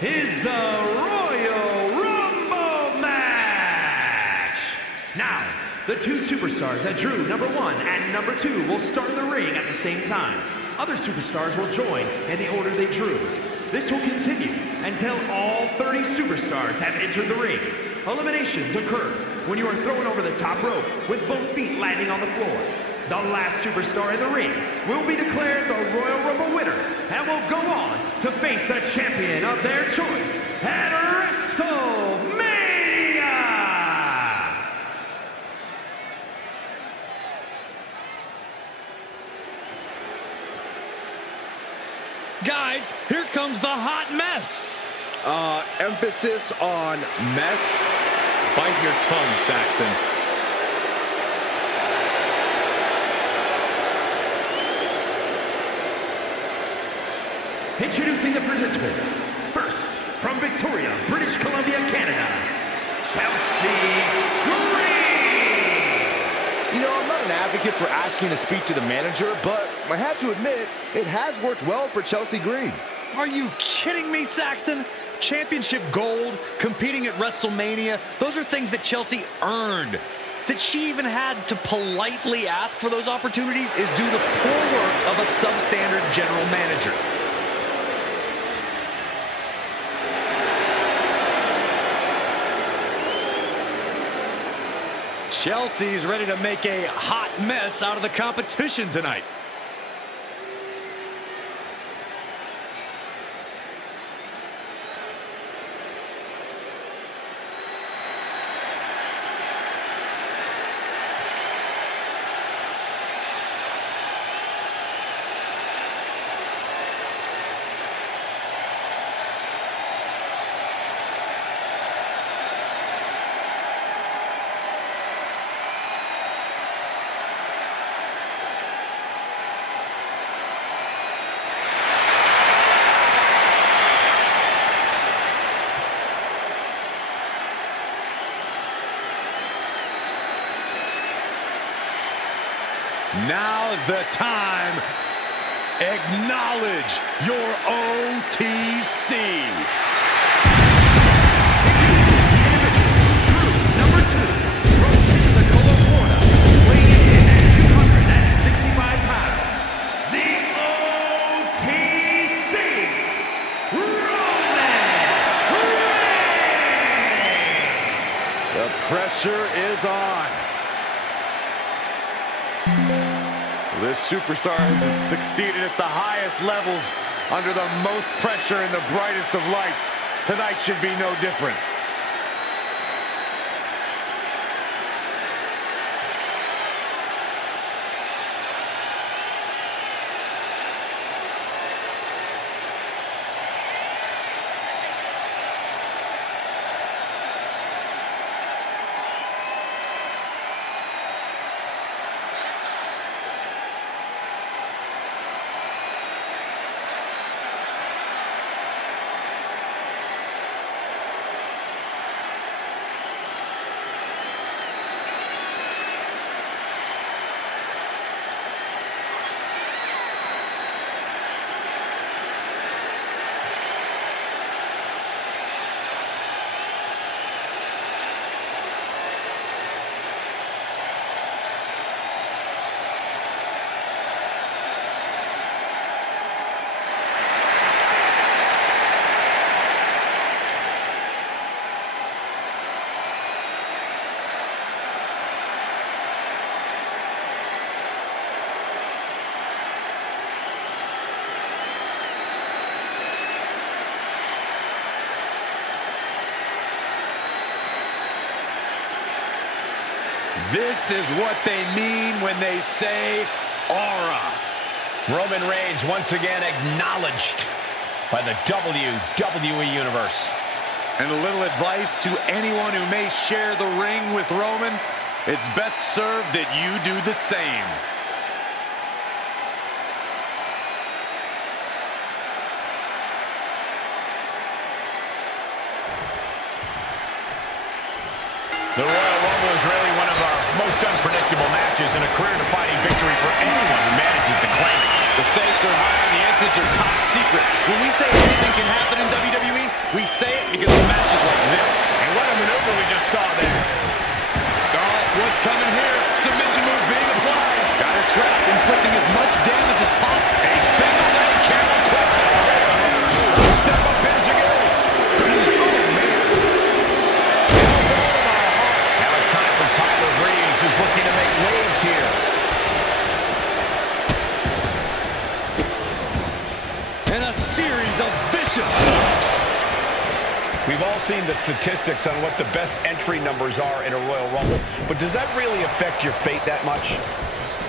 is the Royal Rumble match. Now, the two superstars that drew number 1 and number 2 will start in the ring at the same time. Other superstars will join in the order they drew. This will continue until all 30 superstars have entered the ring. Eliminations occur when you are thrown over the top rope with both feet landing on the floor. The last superstar in the ring will be declared the Royal Rumble winner and will go on to face the champion of their choice at WrestleMania! Guys, here comes the hot mess. Emphasis on mess. Bite your tongue, Saxton. Introducing the participants. First, from Victoria, British Columbia, Canada, Chelsea Green. You know, I'm not an advocate for asking to speak to the manager, but I have to admit, it has worked well for Chelsea Green. Are you kidding me, Saxton? Championship gold, competing at WrestleMania, those are things that Chelsea earned. That she even had to politely ask for those opportunities is due to poor work of a substandard general manager. Chelsea's ready to make a hot mess out of the competition tonight. Now's the time. Acknowledge your OTC. Number 2, from Pensacola, Florida, weighing in at 265 pounds, the OTC, Roman Reigns. The pressure is on. This superstar has succeeded at the highest levels under the most pressure in the brightest of lights. Tonight should be no different. This is what they mean when they say aura. Roman Reigns once again acknowledged by the WWE Universe. And a little advice to anyone who may share the ring with Roman, it's best served that you do the same. The Royal Rumble is really one of our most unpredictable matches and a career-defining victory for anyone who manages to claim it. The stakes are high and the entrants are top secret. When we say anything can happen in WWE, We say it because of matches like this. And what a maneuver we just saw there. Oh, what's coming here? Submission move being applied. Got her trapped, inflicting as much damage as possible. A single leg camel clutch. Step up enzuigiri. Oh, man. Now it's time for Tyler Reeves, who's looking to make waves here. And a series of vicious stomps. We've all seen the statistics on what the best entry numbers are in a Royal Rumble, but does that really affect your fate that much?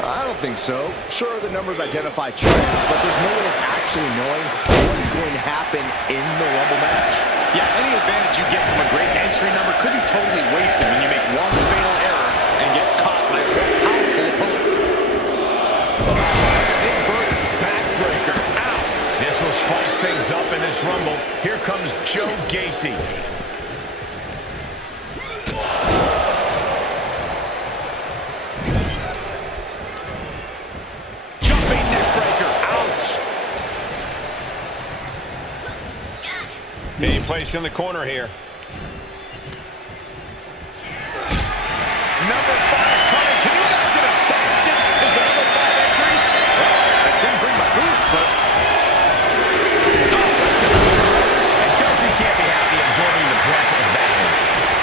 I don't think so. Sure, the numbers identify trends, but there's no way of actually knowing what is going to happen in the Rumble match. Yeah, any advantage you get from a great entry number could be totally wasted when you make one fatal error and get caught by a more powerful opponent. Inverted backbreaker. Ow! This will spice things up in this Rumble. Here comes Joe Gacy. Jumping neckbreaker. Ouch! Being placed in the corner here. Number 5 coming. Can you imagine if Saxton is the number 5 entry? I didn't bring my boots, but And Chelsea can't be happy absorbing the brunt of that one.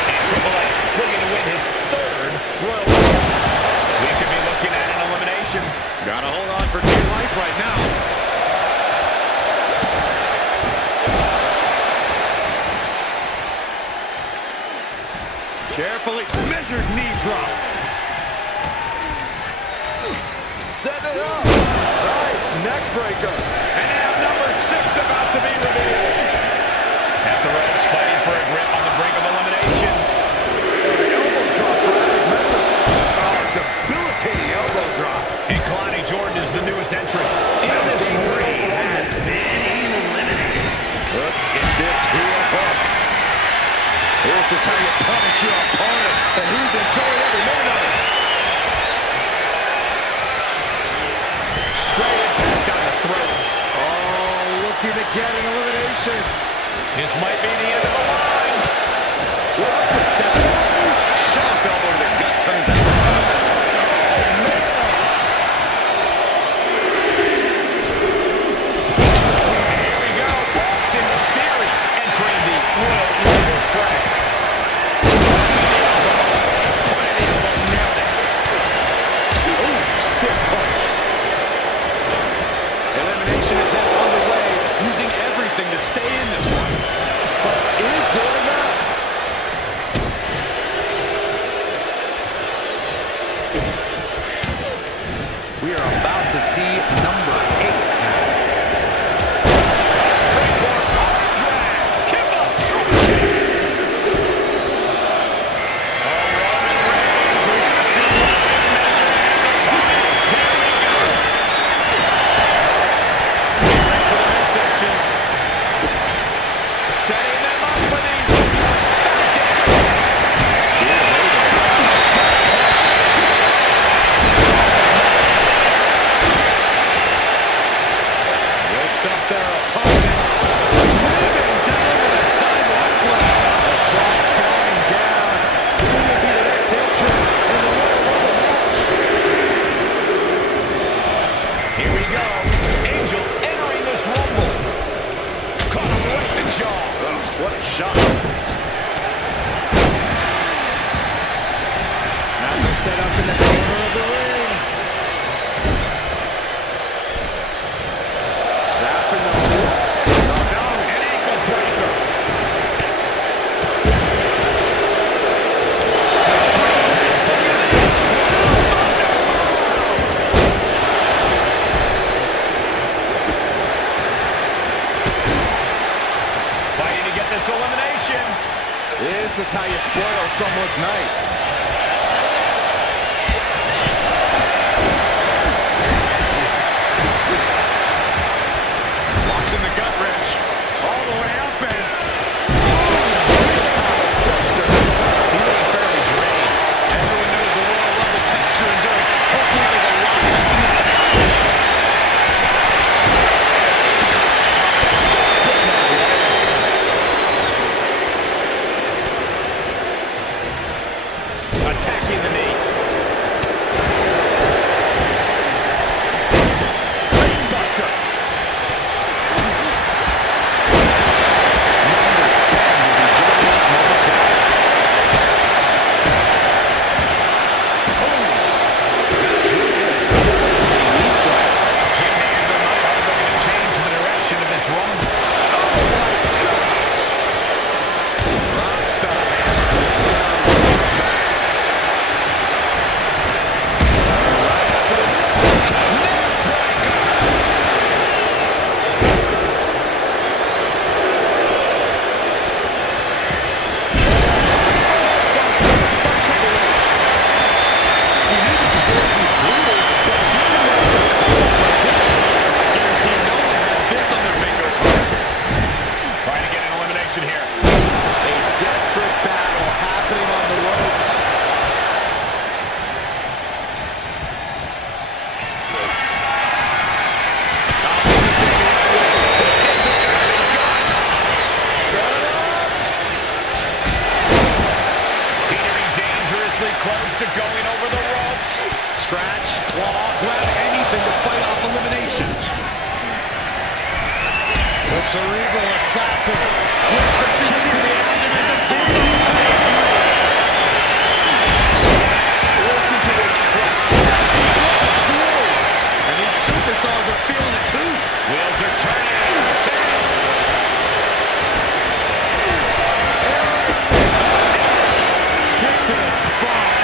And Triple H looking to win his 3rd Royal Rumble. We could be looking at an elimination. Gotta hold on for dear life right now. Carefully measured knee drop. set it up. Nice neck breaker. And now number 6 about to be revealed. At the ropes, fighting for a grip on the brink of elimination. Elbow drop for that measure. Oh, debilitating elbow drop. And Kalani Jordan is the newest entrant. Chelsea Green has been eliminated. Look at this heel hook. This is how you punish your opponent, and he's enjoying every minute of it. Straight impact on the throat. Oh, looking to get an elimination. This might be the end of the line. We're up to 7 already. Sharp elbow to the gut turns that around. Here we go. Austin Theory entering the Royal Rumble fray. Ooh, stiff punch. Elimination attempt underway, using everything to stay in this one. But is it enough? We are about to see number 8 now. Springboard arm drag. Kimba drop kick. Oh, Roman Reigns left and right measuring his opponent. Here we go. Right for the midsection. Setting them up for the Wakes up their opponent. Driven down with a sidewalk slam. The clock counting down. Who will be the next entrant in the Royal Rumble match? Here we go. Angel entering this Rumble. Caught him right in the jaw. Oh, what a shot. Now they're set up in the corner of the ring. Snapping the leg. No, an ankle breaker. Fighting to get this elimination. This is how you spoil someone's night. Locked in the gut wrench. All the way up and... He looked fairly drained. Everyone knows the Royal Rumble tests your endurance. Hopefully there's a lot left in the tank. cerebral assassin with the kick to the abdomen. Listen to this crowd. And these superstars are feeling it too. Wheels are turning. Kick to the spine.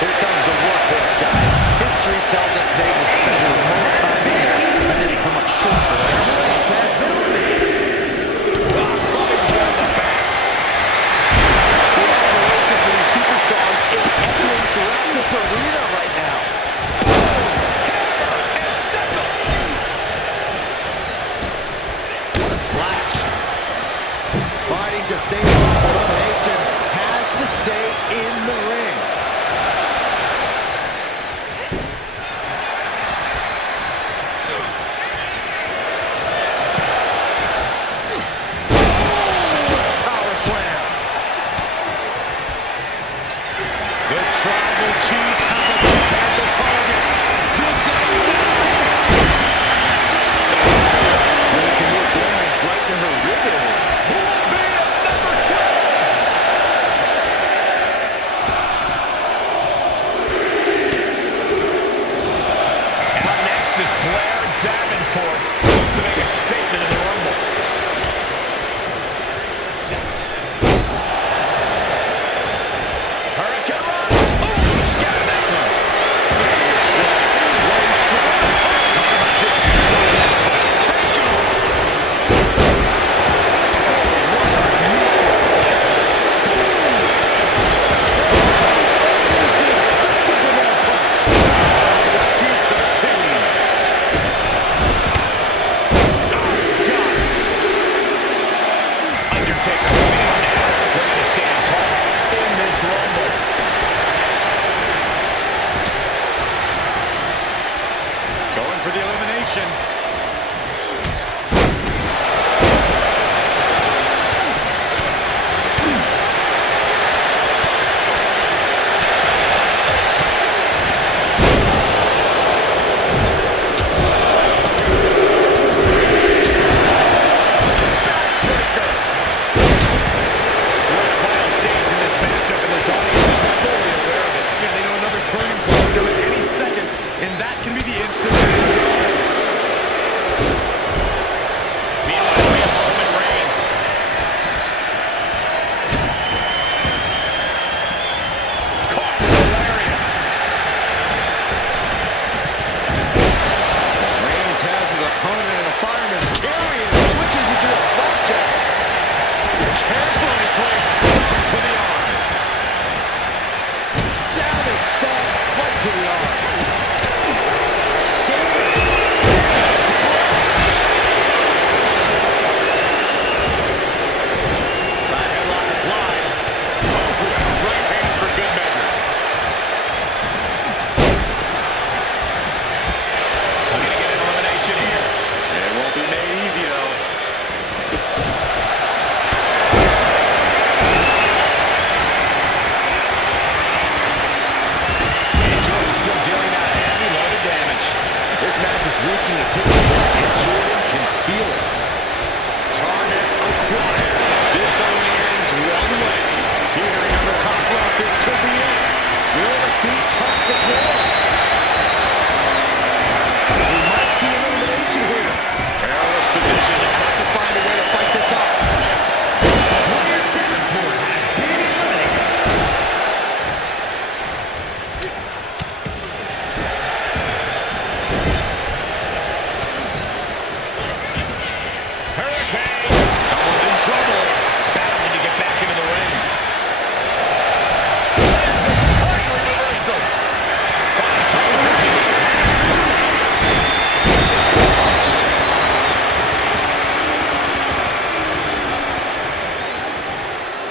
Here comes the workhorse, guys. History tells us they will spend the most time in there, and then they come up short for their efforts. The admiration for these superstars is echoing throughout this arena right now. And second. What a splash. Fighting to stay off elimination has to stay in the ring. Power slam. The tribal chief has a look at the target. This is doing some more damage right to her rib area. Who will be at number 12?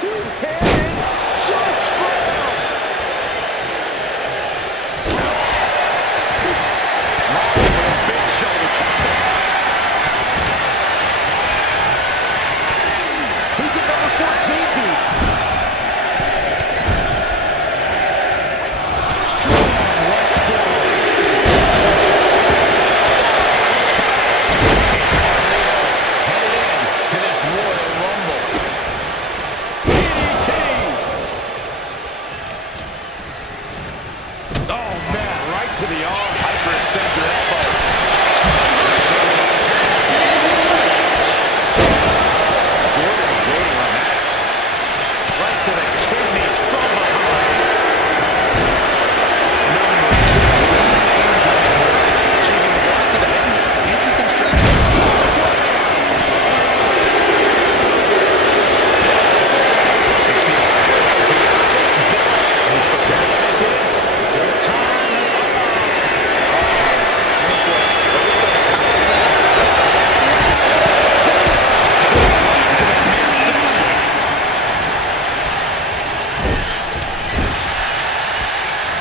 Two-handed choke slam. Drop with a big shoulder tackle. Who could number 14 be? Strong right forward. Headed in to this Royal Rumble. DDT. Oh, man, right to the arm. Hyperextend your elbow. Jordan waiting on that. Right to the kidneys from behind. Number 15. Choosing to block with the head. Interesting strategy. Choke slam. It's the He's prepared to make it. Your time has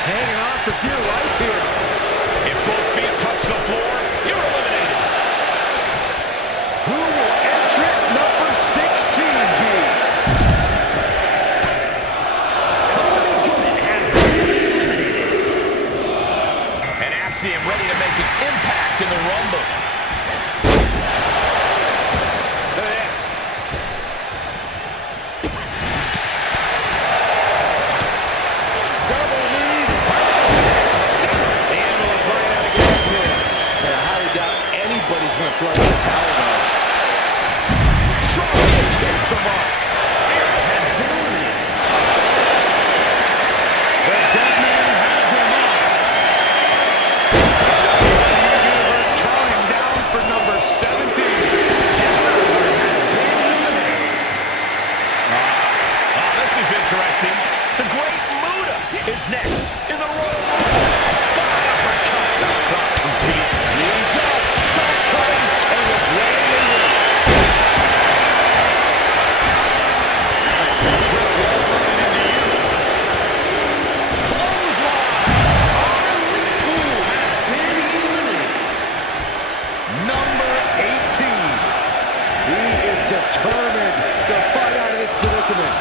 hanging on for dear life here. If both feet touch the floor, you're eliminated. Who will entrant number 16 be? An Axiom ready to make an impact in the Rumble. Look at this. Double knees. The angle is running out of gas here. I highly doubt anybody's going to throw in the towel, though. Drop kick hits the mark. The dead man has him up. Universe counting down for number 17. This is interesting. The Great Muta is next in the Royal Rumble. Uppercut. Across some teeth. Knees up. Saw it coming and was laying in wait. We're rolling into you. Clothesline. Number 18. He is determined to fight out of this predicament.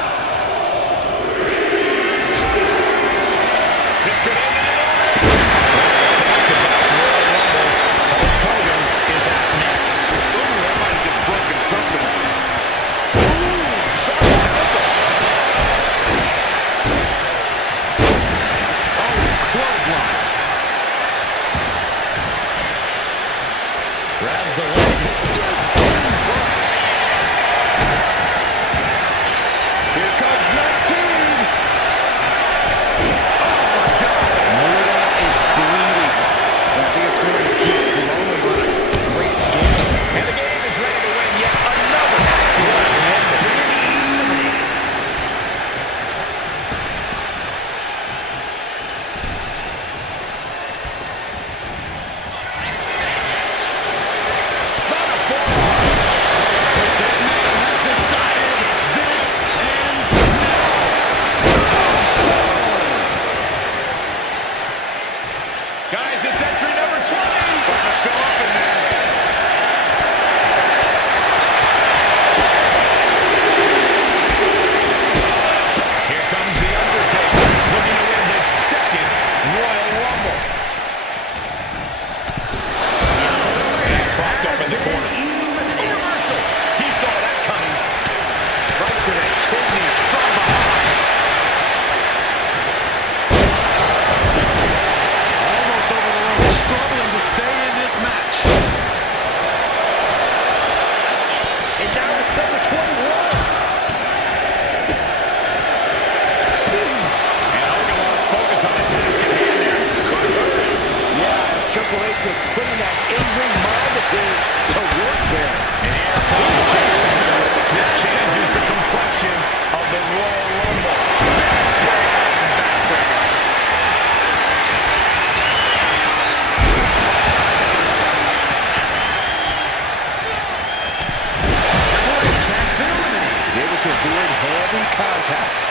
contact.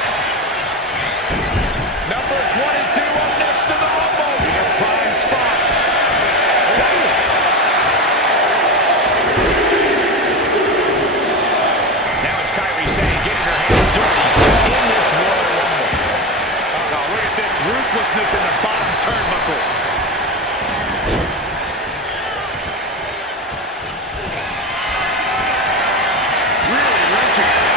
Number 22 up next to the Rumble. These are prime spots. Now it's Kyrie Sane getting her hands dirty in this Royal Rumble. Oh, look at this ruthlessness in the bottom turnbuckle. Really wrenching.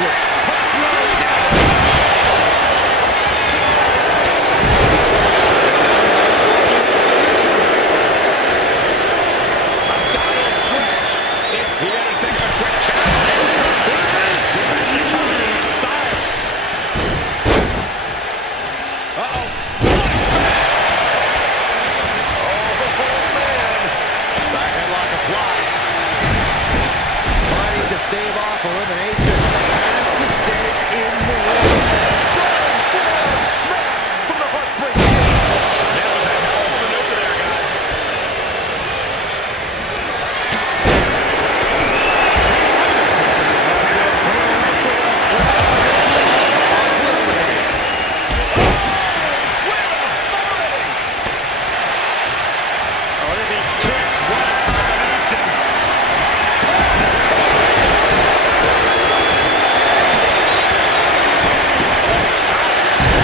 ruthless top rope down. Abdominal stretch. It's anything but a quick count. There it is. That's a dominant style. Uh-oh. Side headlock applied. Fighting to stave off elimination. Has to stay in the ring. Going forward. Smash from the heartbreak kick. That was a hell of a maneuver there, guys. Oh, look at these kicks. What a combination.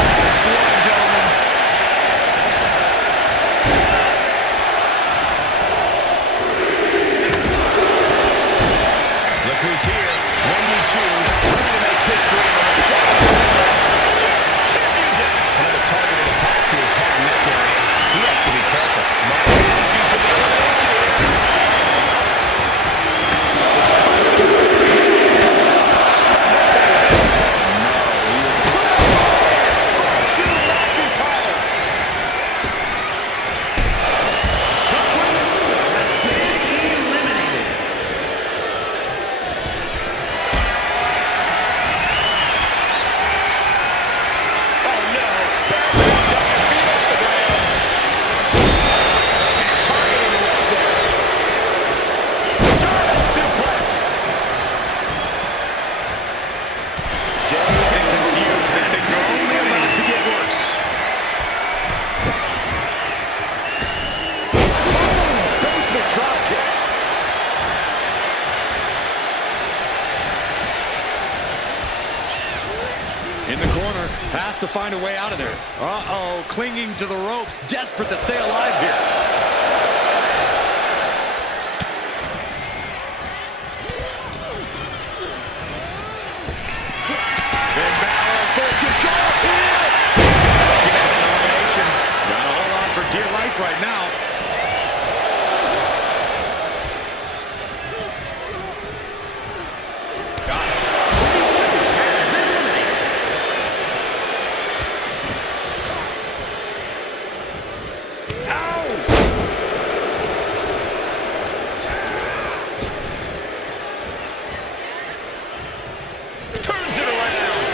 Last one, gentlemen. Look who's here. When you choose, ready to make history. Champions it. Another targeted attack to his head and neck area. He has to be careful. Might be looking for the elimination. Eliminated. Oh no! Bad news on his feet off the ground. And targeting the leg there. German suplex. Dazed and confused, and things are only about to get worse. Basement drop kick. In the corner, has to find a way out of there. Uh-oh, clinging to the ropes, desperate to stay alive here. Finn Balor in full control here. Looking at an elimination. Gotta hold on for dear life right now. Got it. Turns it around.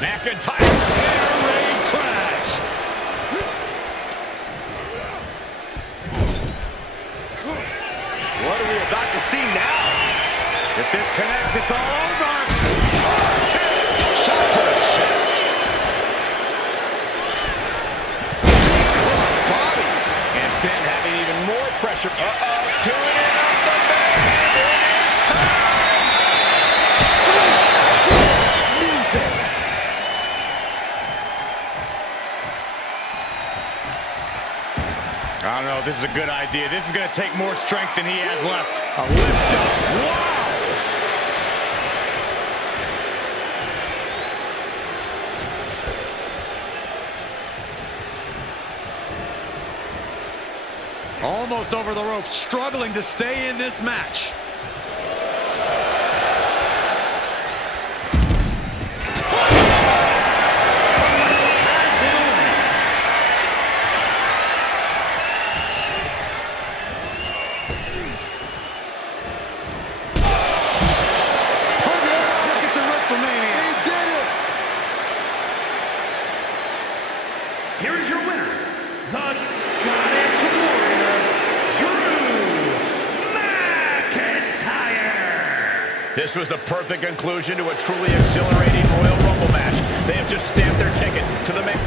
McIntyre. Air raid crash. What are we about to see now? If this connects, it's all over. Shot to the chest. Cross body. And Finn having even more pressure. Uh-oh, tuning in off the bed. It is time. Sweet music. I don't know if this is a good idea. This is going to take more strength than he has left. A lift up. Wow! Almost over the ropes, struggling to stay in this match. Here is your winner, the Scottish Warrior, Drew McIntyre. This was the perfect conclusion to a truly exhilarating Royal Rumble match. They have just stamped their ticket to the main.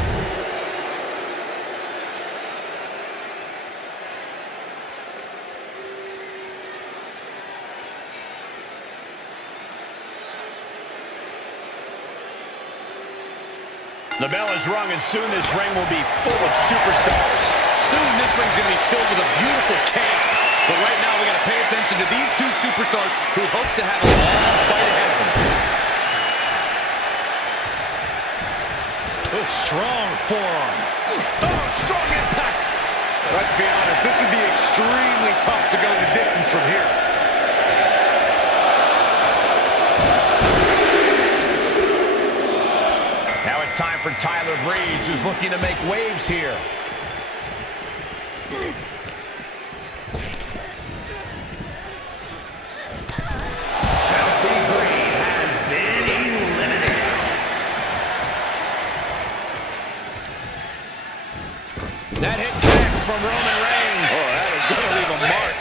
The bell is rung, and soon this ring will be full of superstars. Soon this ring's going to be filled with a beautiful chaos. But right now we got to pay attention superstars who hope to have a long fight ahead of them. Oh, strong forearm. Oh, strong impact. Let's be honest, this would be extremely tough to go the distance from here. Now it's time for Tyler Breeze, who's looking to make waves here. That hit connects from Roman Reigns. Oh, that is going to leave a mark.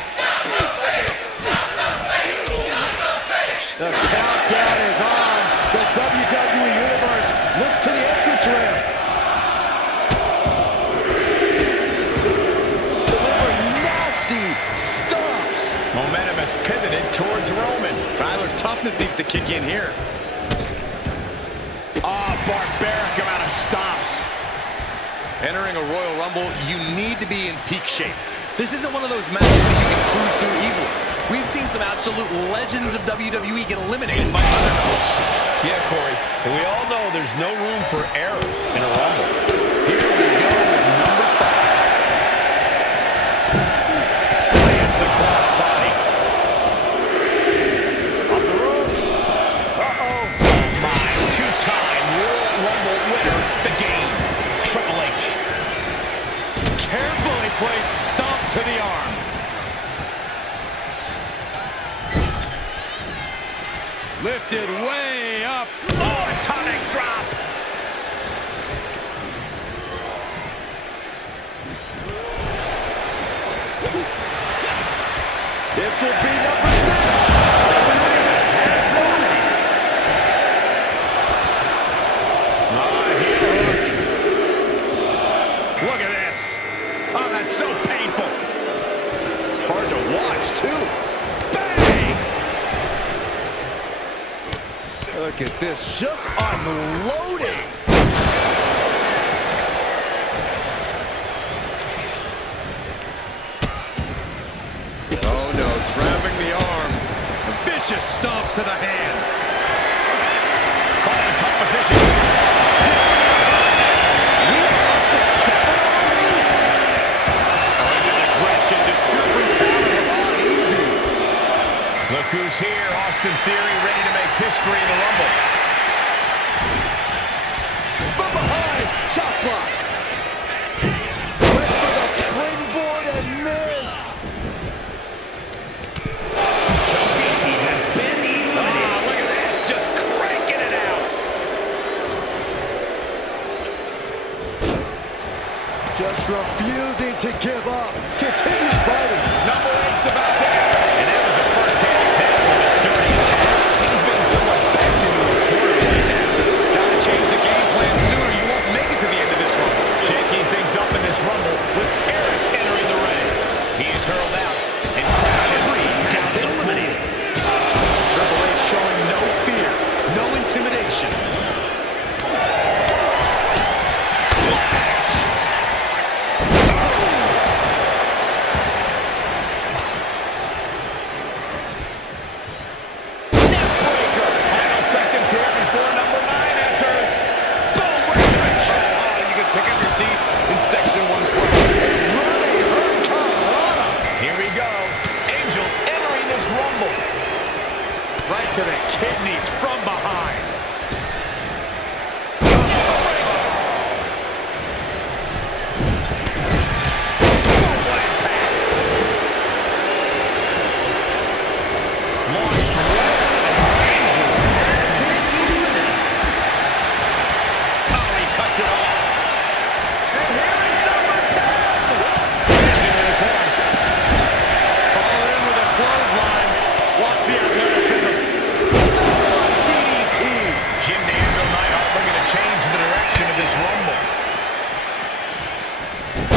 The countdown is on. The WWE Universe looks to the entrance ramp. Deliver nasty stomps. Momentum has pivoted towards Roman. Tyler's toughness needs to kick in here. Oh, barbaric amount of stomps. Entering a Royal Rumble, you need to be in peak shape. This isn't one of those matches that you can cruise through easily. We've seen some absolute legends of WWE get eliminated by underdogs. Yeah, Corey, and we all know there's no room for error in a Rumble. Here we go with number 5. Lands the crossbody. Off the ropes. Uh-oh. My two-time Royal Rumble winner, the game, Triple H. Carefully placed stomp to the arm. Lifted way up. Oh, atomic drop. This will be number 6. Look at this. Oh, that's so painful. It's hard to watch, too. Bang! Look at this, just unloading. Oh no, trapping the arm. Vicious stomps to the hand. Caught in a tough position. We are up to 7 already. Oh, his aggression, just pure brutality. Oh, easy. Look who's here. Austin Theory ready to make history in the Rumble. From behind, chop block. Went for the springboard and miss. Look at this, just cranking it out. Just refusing to give up. Continues fighting. Number 8's about to enter. And that was a first-hand example of a dirty attack. He's being somewhat backed into a corner right now. Gotta change the game plan sooner. You won't make it to the end of this Rumble. Shaking things up in this Rumble with Eric entering the ring. He's hurled out and crashes down to the floor. Triple H showing no fear, no intimidation. Neckbreaker. Final seconds here before number 9 enters. Boom, right to the chin. Oh, you can pick up your teeth in section 112. Running Hurricanrana. Here we go. Angel entering this Rumble. Right to the kidneys from behind. What impact. Launched right oh, he cuts it off. And here is number 10. Into the corner. Followed in with a clothesline. Watch the athleticism. Satellite DDT. Jim the Anvil Neidhart looking to change the direction of this Rumble.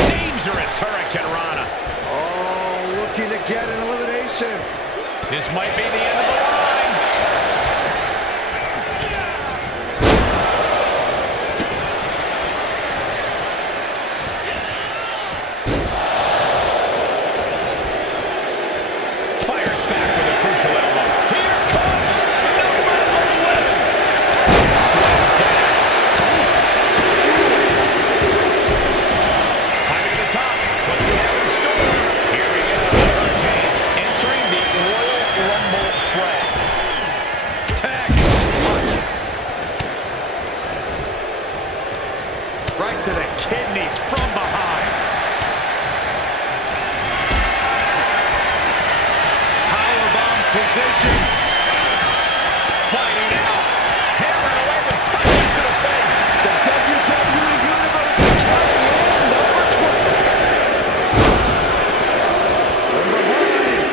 Dangerous Hurricane Rana. Oh, looking to get an elimination. This might be the end of the line. Fires back with a crucial submission. Fighting out. Hammering away with punches to the face. The WWE Universe is counting in number 12. From behind,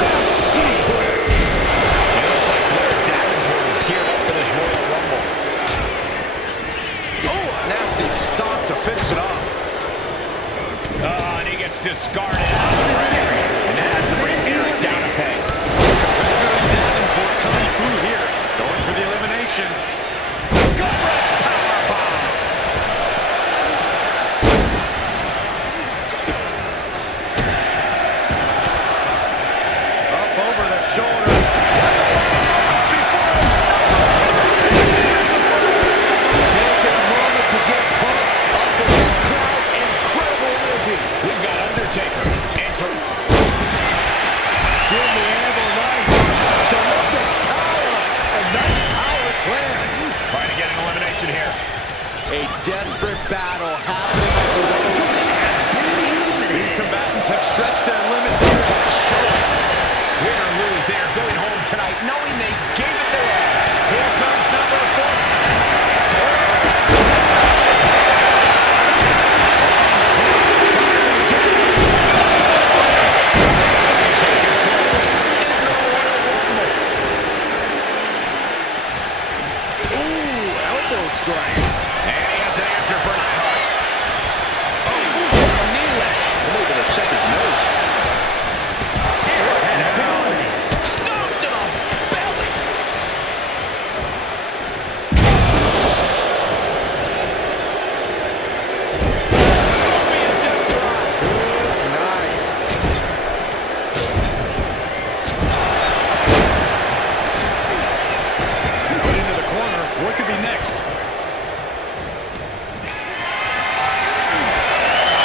back suplex. It looks like Blair Davenport is geared up for this Royal Rumble. Oh, a nasty stomp to finish it off. Oh, and he gets discarded out of the ring. And that has to bring Eric down a peg. Competitor Davenport coming through here, going for the elimination. Gut-wrench powerbomb. Up over the shoulder. Taking a moment to get pumped up with this crowd's incredible energy. We've got Undertaker entering. From the anvil right. Tremendous power. A nice power slam. Trying to get an elimination here. A desperate battle happening on the ropes. These combatants have stretched their limits here and shown it. Win or lose, they are going home tonight knowing they gave it their all. Here comes number 4. Take control in the Royal Rumble. Ooh, elbow strike. And he has an answer for Neidhart. A knee left. Somebody better check his notes. Stomped to the belly. Scorpion death drop. Good night. Put into the corner. What could be next?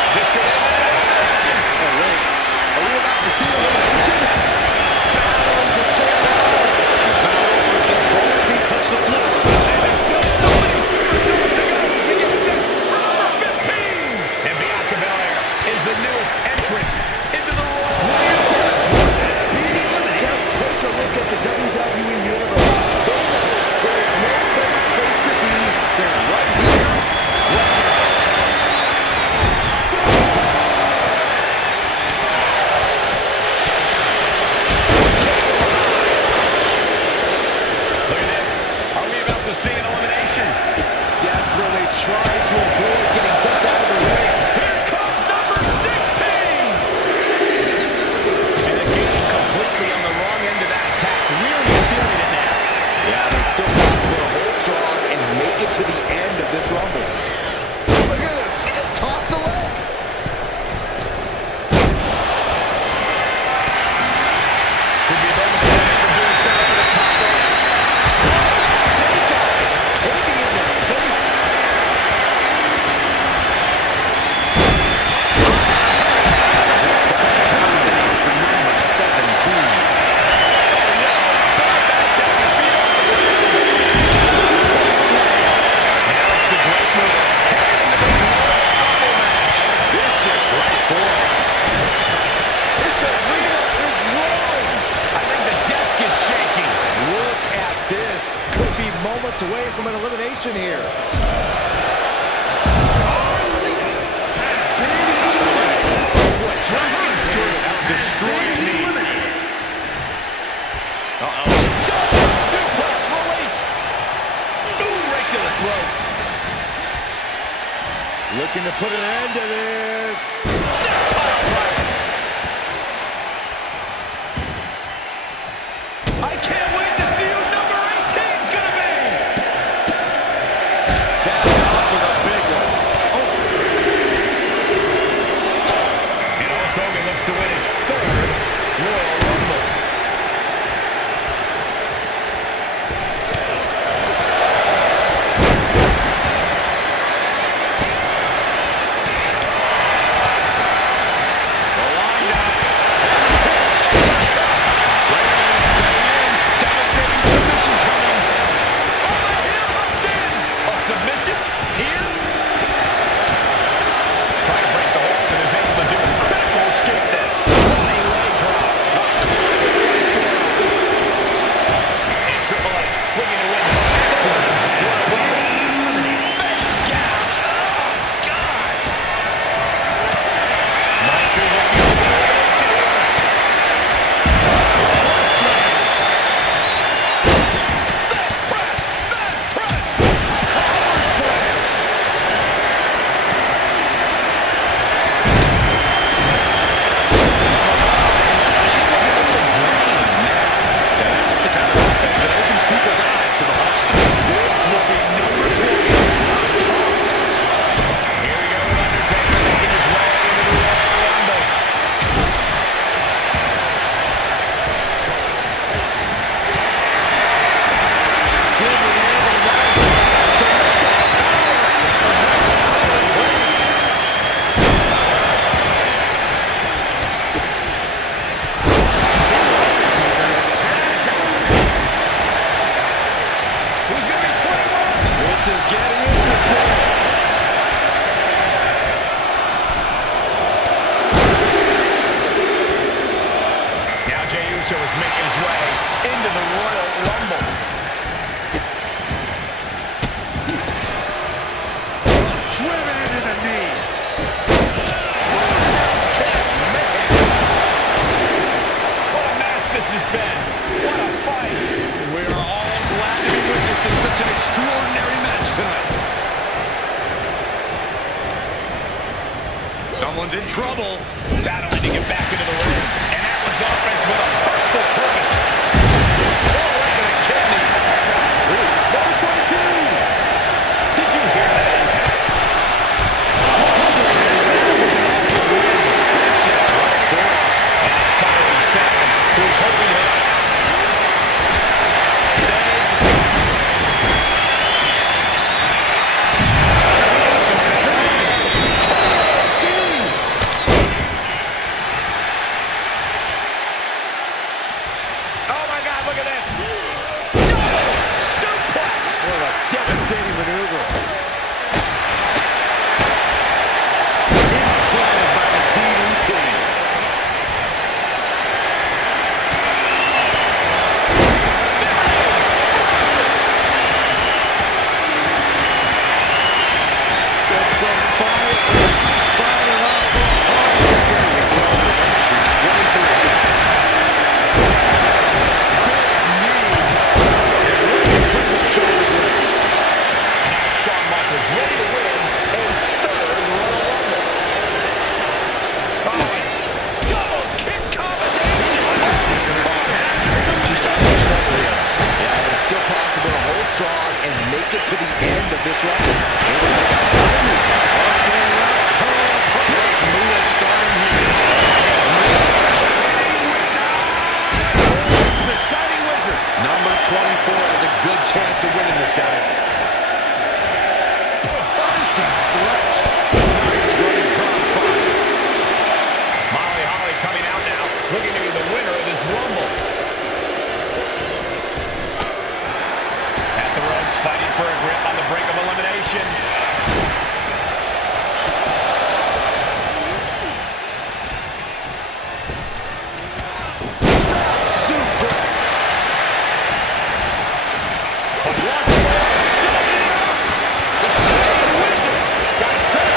This could end an elimination. Oh, wait. Are we about to see elimination? Battling to stay alive. It's not over until both feet touch the floor. And there's still so many superstars to go as we get set for number 15. And Bianca Belair is the newest entrant into the Royal Rumble. Just take a look at the WWE Universe. They know there is no better place to be than right here, right now. Look at this. Are we about to see an elimination? Desperately trying to avoid getting dumped out of the ring. Here comes number 16. And the game completely on the wrong end of that attack. Really feeling it now. Yeah, but it's still possible to hold strong and make it to the end of this Rumble. Look at this. She just tossed the leg. Could be moments of doing so over the top rope. Snake eyes caving in their face. This guy's counting down for number 17. Now it's the great move. Heading into this Royal Rumble match. This is right for it. This arena is roaring. I think the desk is shaking. Look at this. Could be moments away from an elimination here. Dragon screw destroying me. Jumping suplex released. Ooh, right to the throat. Looking to put an end to this. Snap pile driver. I can't wait to see who number 18's gonna be. Capped off with a big one. And Hulk Hogan looks to win his 3rd Royal Rumble. Show is making his way into the Royal Rumble. Driven into the knee. Roundhouse kick, man. What a match this has been. What a fight. We are all glad to be witnessing such an extraordinary match tonight. Someone's in trouble. Battling to get back into the ring. And that was offense with a hurtful purpose. Oh, right to the kidneys. Number 22. Did you hear that impact? That's just right there. And it's Kyrie Sam who's holding her up. Oh my God, look at this. Double suplex. What a devastating maneuver. Implanted by the DDT. Just a fire up. Oh, there you go. Entry 23. Now Shawn Michaels ready to win a third Royal Rumble. Oh, and double kick combination. He's starting to struggle here. Yeah, but it's still possible to hold strong and make it to the end of this run. It's Muda starting here. Shining Wizard. He's a Shining Wizard. Number 24 has a good chance of winning this, guys. Promising stretch. Nice running crossbody. Molly Holly coming out now, looking to be the winner of this Rumble. At the ropes, fighting for a grip on the brink of elimination. Suplex. But once more, setting it up. The Shining Wizard got his credit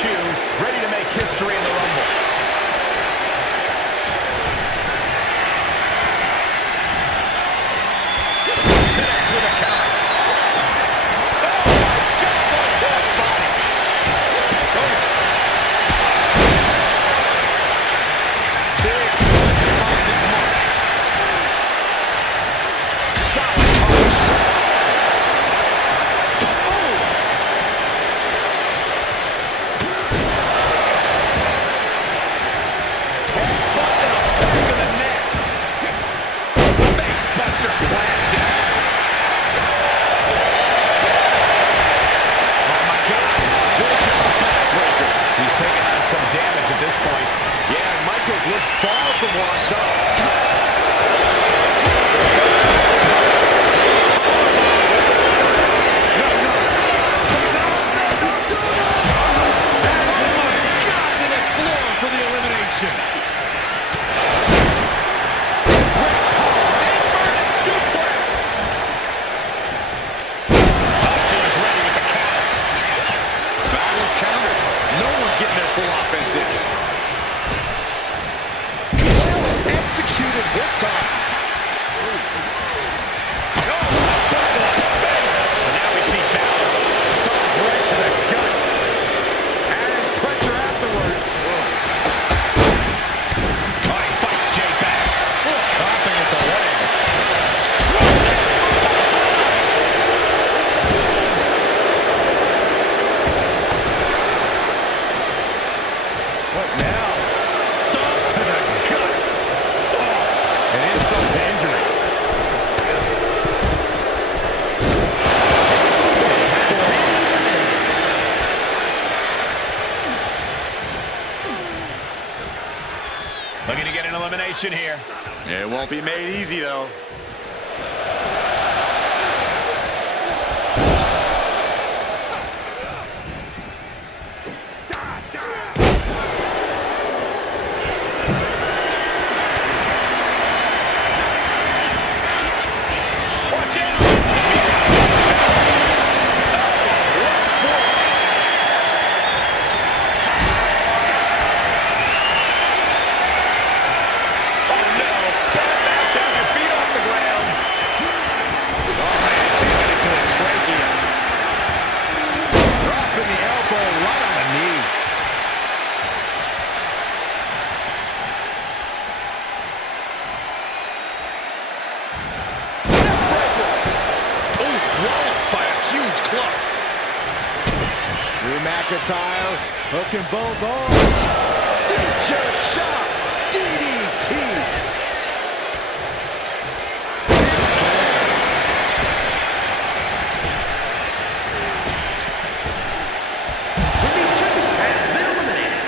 Chu, ready to make history in the Rumble. Connects with a counter. Oh my God, what a crossbody. Big punch finds its mark. Solid punch. Looks far from washed up. For the elimination. Inverted suplex. Oh, she was ready with the counter. Battle of counters. No one's getting their full offense in. Executed hip toss. Oh, back to the face. And now we see Balor start right to the gut. Adding pressure afterwards. Oh, he fights Jay back. Dropping at the leg. Drop kick from behind. What now? Stomp to the guts. An insult to injury. Looking to get an elimination here. It won't be made easy, though. McIntyre hooking both arms. Future shot. DDT. Big slam. The Big Show has been eliminated.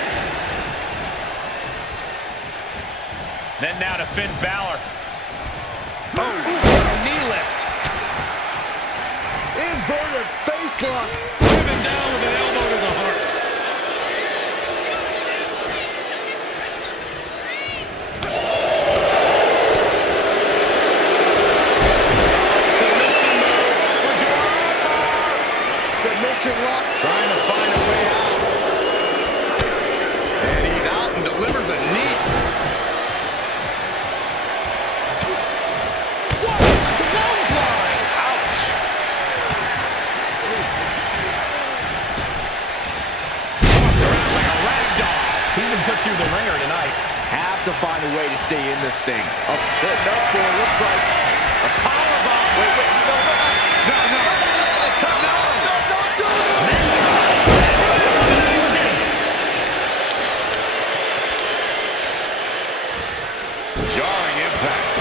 Then now to Finn Balor. Oh, knee lift. Inverted face lock. Driven down with an elbow to the heart. Submission move for Gerard. Submission lock. Trying to find a way out. And he's out and delivers a knee. What a clothesline. Ouch. Tossed around like a rag doll. He even put through the ringer tonight. Have to find a way to stay in this thing. Up, setting up for it looks like a powerbomb. Wait, no. Don't do this. Jarring impact.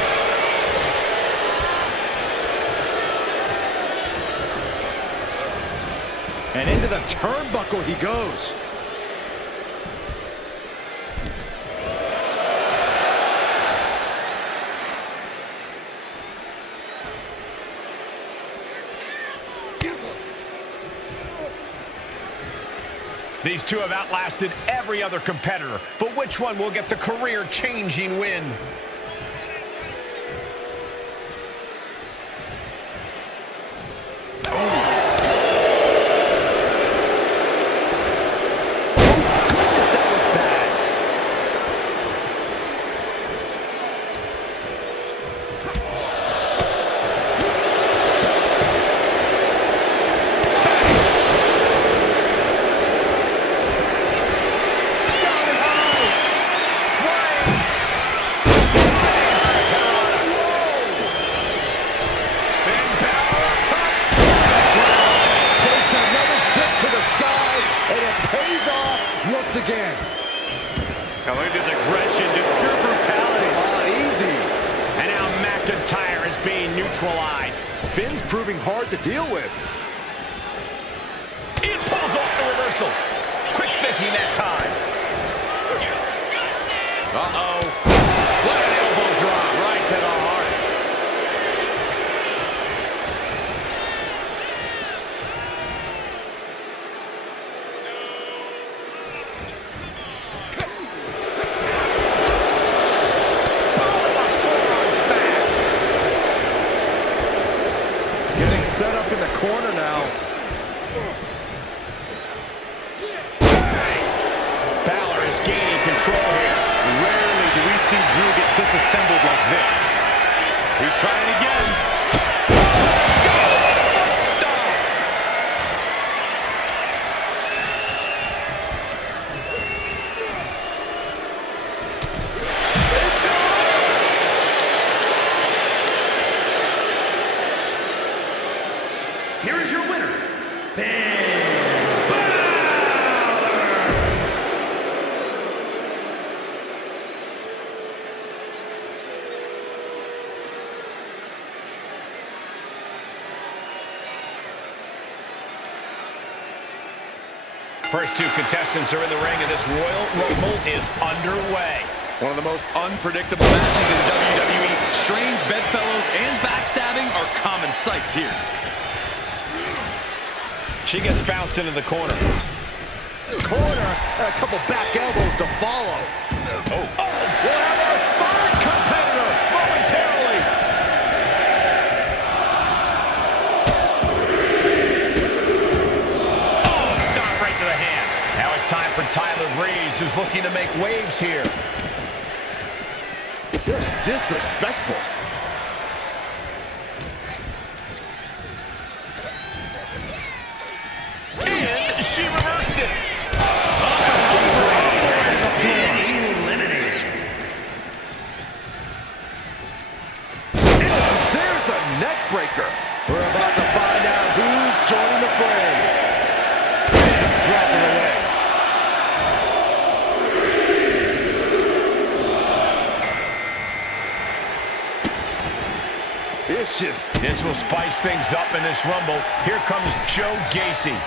And into the turnbuckle he goes. These two have outlasted every other competitor, but which one will get the career-changing win? once again. Now look at this aggression, just pure brutality. Easy. And now McIntyre is being neutralized. Finn's proving hard to deal with. It pulls off the reversal. Quick thinking that time. Uh-oh. What an elbow drop right to the heart. Getting set up in the corner now. Balor is gaining control here. Rarely do we see Drew get disassembled like this. He's trying again. Go! Stop! It's on! Here is your winner, Finn. First two contestants are in the ring, and this Royal Rumble is underway. One of the most unpredictable matches in WWE. Strange bedfellows and backstabbing are common sights here. She gets bounced into the corner. Corner and a couple back elbows to follow. Oh. We'll have our third competitor momentarily. Stop right to the hand. Now it's time for Tyler Breeze, who's looking to make waves here. Just disrespectful. And she reversed it. Eliminated. There's a neck breaker. We're about to find out who's joining the fray. Drop it away. Vicious. This will spice things up in this Rumble. Here comes Joe Gacy.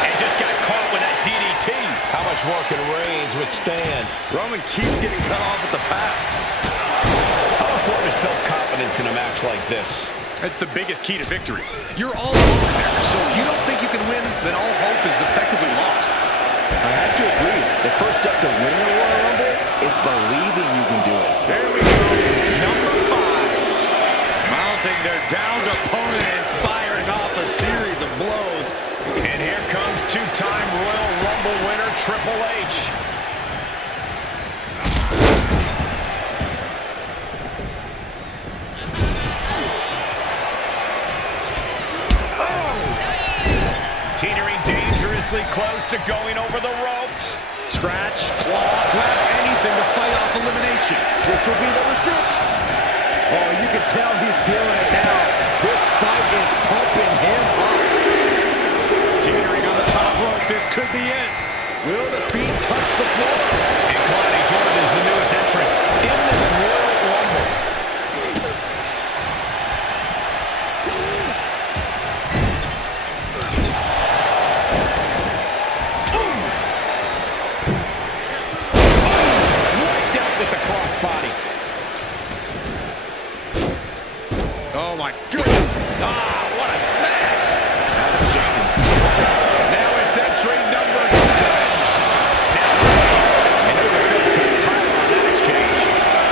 And just got caught with that DDT. How much more can Reigns withstand? Roman keeps getting cut off at the pass. How important is self-confidence in a match like this? It's the biggest key to victory. You're all alone there, so if you don't think you can win, then all hope is effectively lost. I have to agree. The first step to winning a Royal Rumble is believing you can do it. There we go. Number 5. Mounting their downed opponent and firing off a series of blows. And here comes two-time Royal Rumble winner Triple H. Teetering dangerously close to going over the ropes. Scratch, claw, grab anything to fight off elimination. This will be number 6. Oh, you can tell he's feeling it now. This fight is pumping him up. Teetering on the top rope, this could be it. Will the feet touch the floor? And Claudio Jordan is the newest entrant in this Royal Rumble. Wiped out with the crossbody. Oh my goodness. What a smash. That was just insulting. Now it's entry number 7. Now Reigns. And he defends the title on that exchange.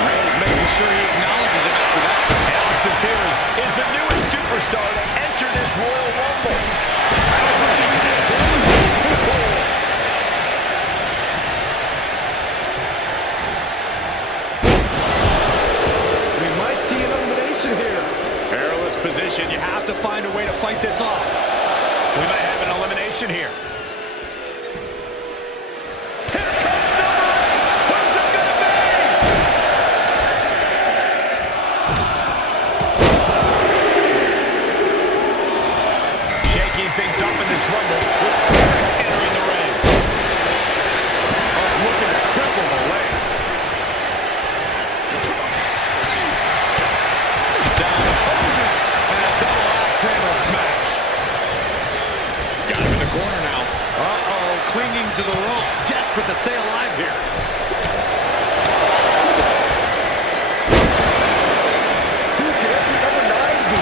Reigns making sure he acknowledges it after that. And Austin Theory is the newest superstar to enter this Royal Rumble. We might see an elimination here. Perilous position. You have to find a way to fight this off. We might have an elimination here. Here comes number 8. Who's it gonna be? Shaking things up in this Rumble. him to the ropes, desperate to stay alive here. Who could every number 9 be?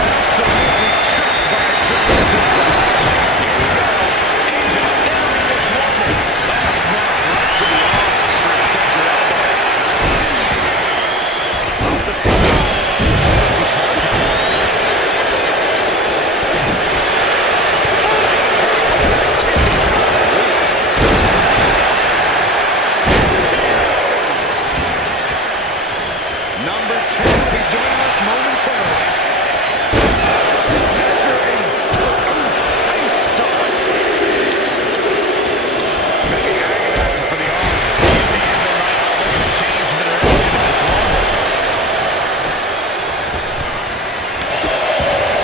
Absolutely tripped by a German suplex. Here we go. Angel entering this rumble. Right to the arm for extended elbow. Off the top. Easy contact. Number 2 will be joining us momentarily. Measuring. Face start. Maybe agonizing for the arm. She may have been right all over to change the direction of this rumble.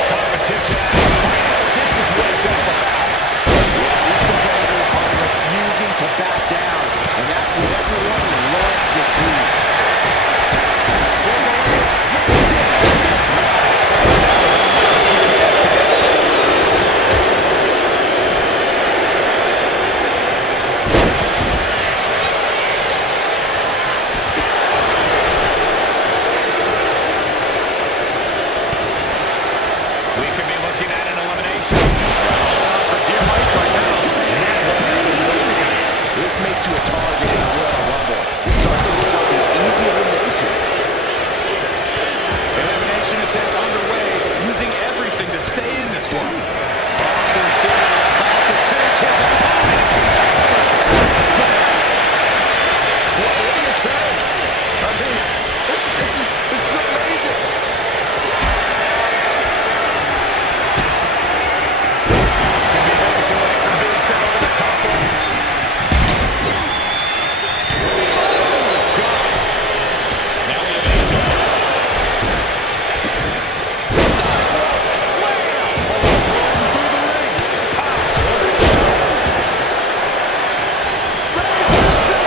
Competition at its finest. This is what it's all about. These competitors are refusing to back down, and that's what everyone loves to see. We could be looking at an elimination. For dear life right now. This makes you a target in a Royal Rumble. You start to look like an easy elimination. Elimination attempt underway, using everything to stay in this one. Austin Theory about to take his opponent. What do you say? I mean, this is amazing. Could be way too late for being sent over the top rope. Now we have Angel. Sidewall slam! Overthrown through the ring. What a show.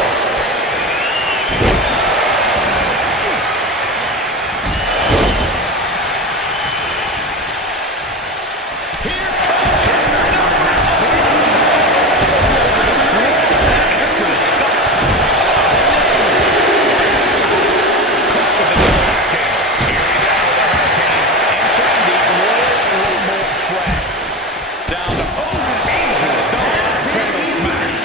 Here comes number 3. After the stop. That's out. Caught with the hurricane. Here we go, the hurricane entering the Royal Rumble flag. Down to Angel with the fatal smash.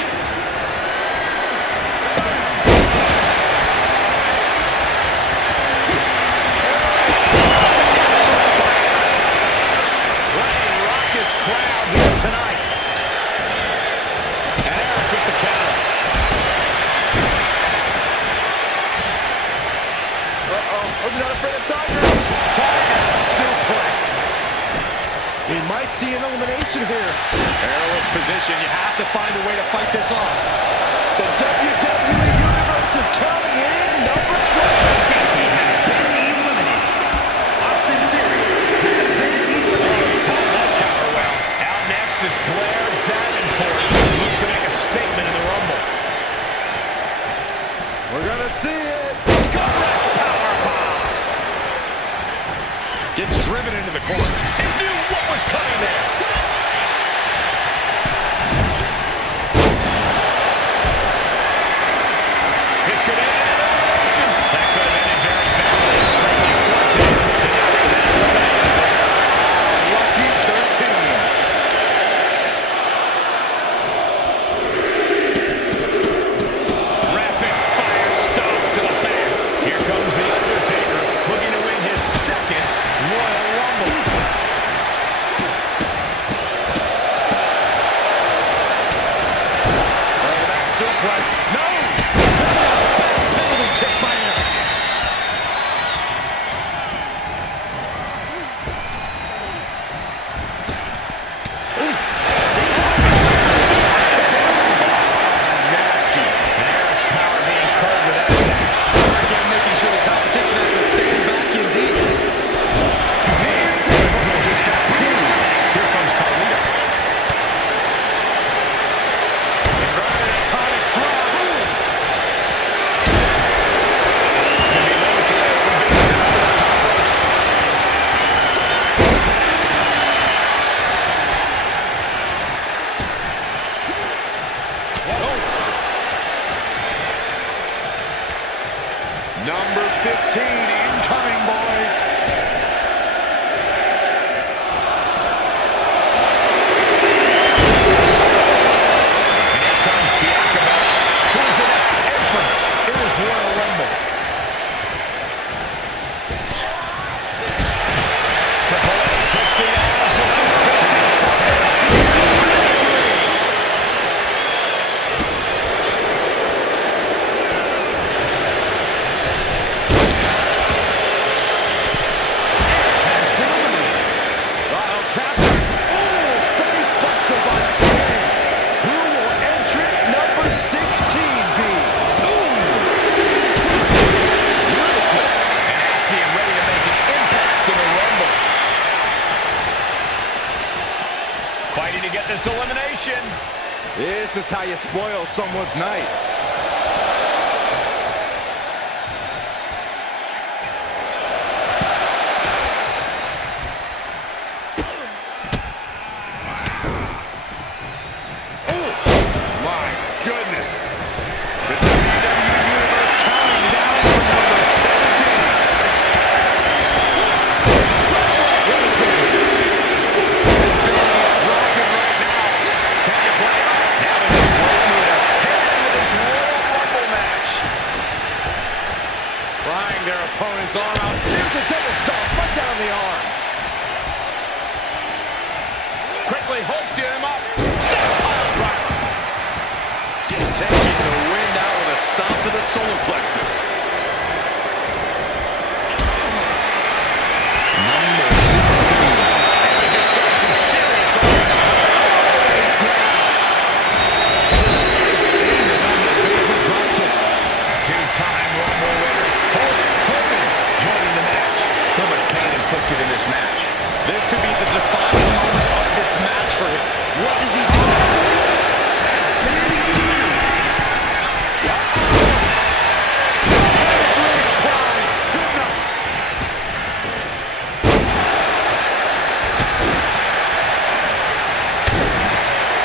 Running raucous crowd here tonight. And Eric with the counter. I'm not afraid of tigers. Tiger suplex. We might see an elimination here. Perilous position. You have to find a way to fight this off. The WWE Universe is counting in number 12. Casey has been eliminated. Austin Theory has been eliminated. Time that counter well. Out next is Blair Davenport. He looks to make a statement in the Rumble. We're gonna see it. Gut-wrench powerbomb. Gets driven into the corner. He knew what was coming there. This could end in an elimination. That could have ended very badly. Extremely fortunate to not have been eliminated there. Lucky 13. Rapid fire stomp to the back. Here comes The Undertaker, looking to win his second Royal Rumble. Number 15 incoming, boys. And here comes Bianca. Who's the next entrant in this Royal Rumble? Triple H hits the arms of his vintage cover. Fighting to get this elimination. This is how you spoil someone's night. Oh, my goodness. The WWE Universe counting down from number 17. Their opponent's arm out. There's a double stomp right down the arm. Quickly hoisting him up. Step pile driver. Taking the wind out with a stomp to the solar plexus. Number 18. And we just saw some serious offense. Sustained on that basement drop kick. Two-time Rumble winner Hulk Hogan joining the match. So much pain inflicted in this match. This could be the defining moment of this match for him. What does he do now?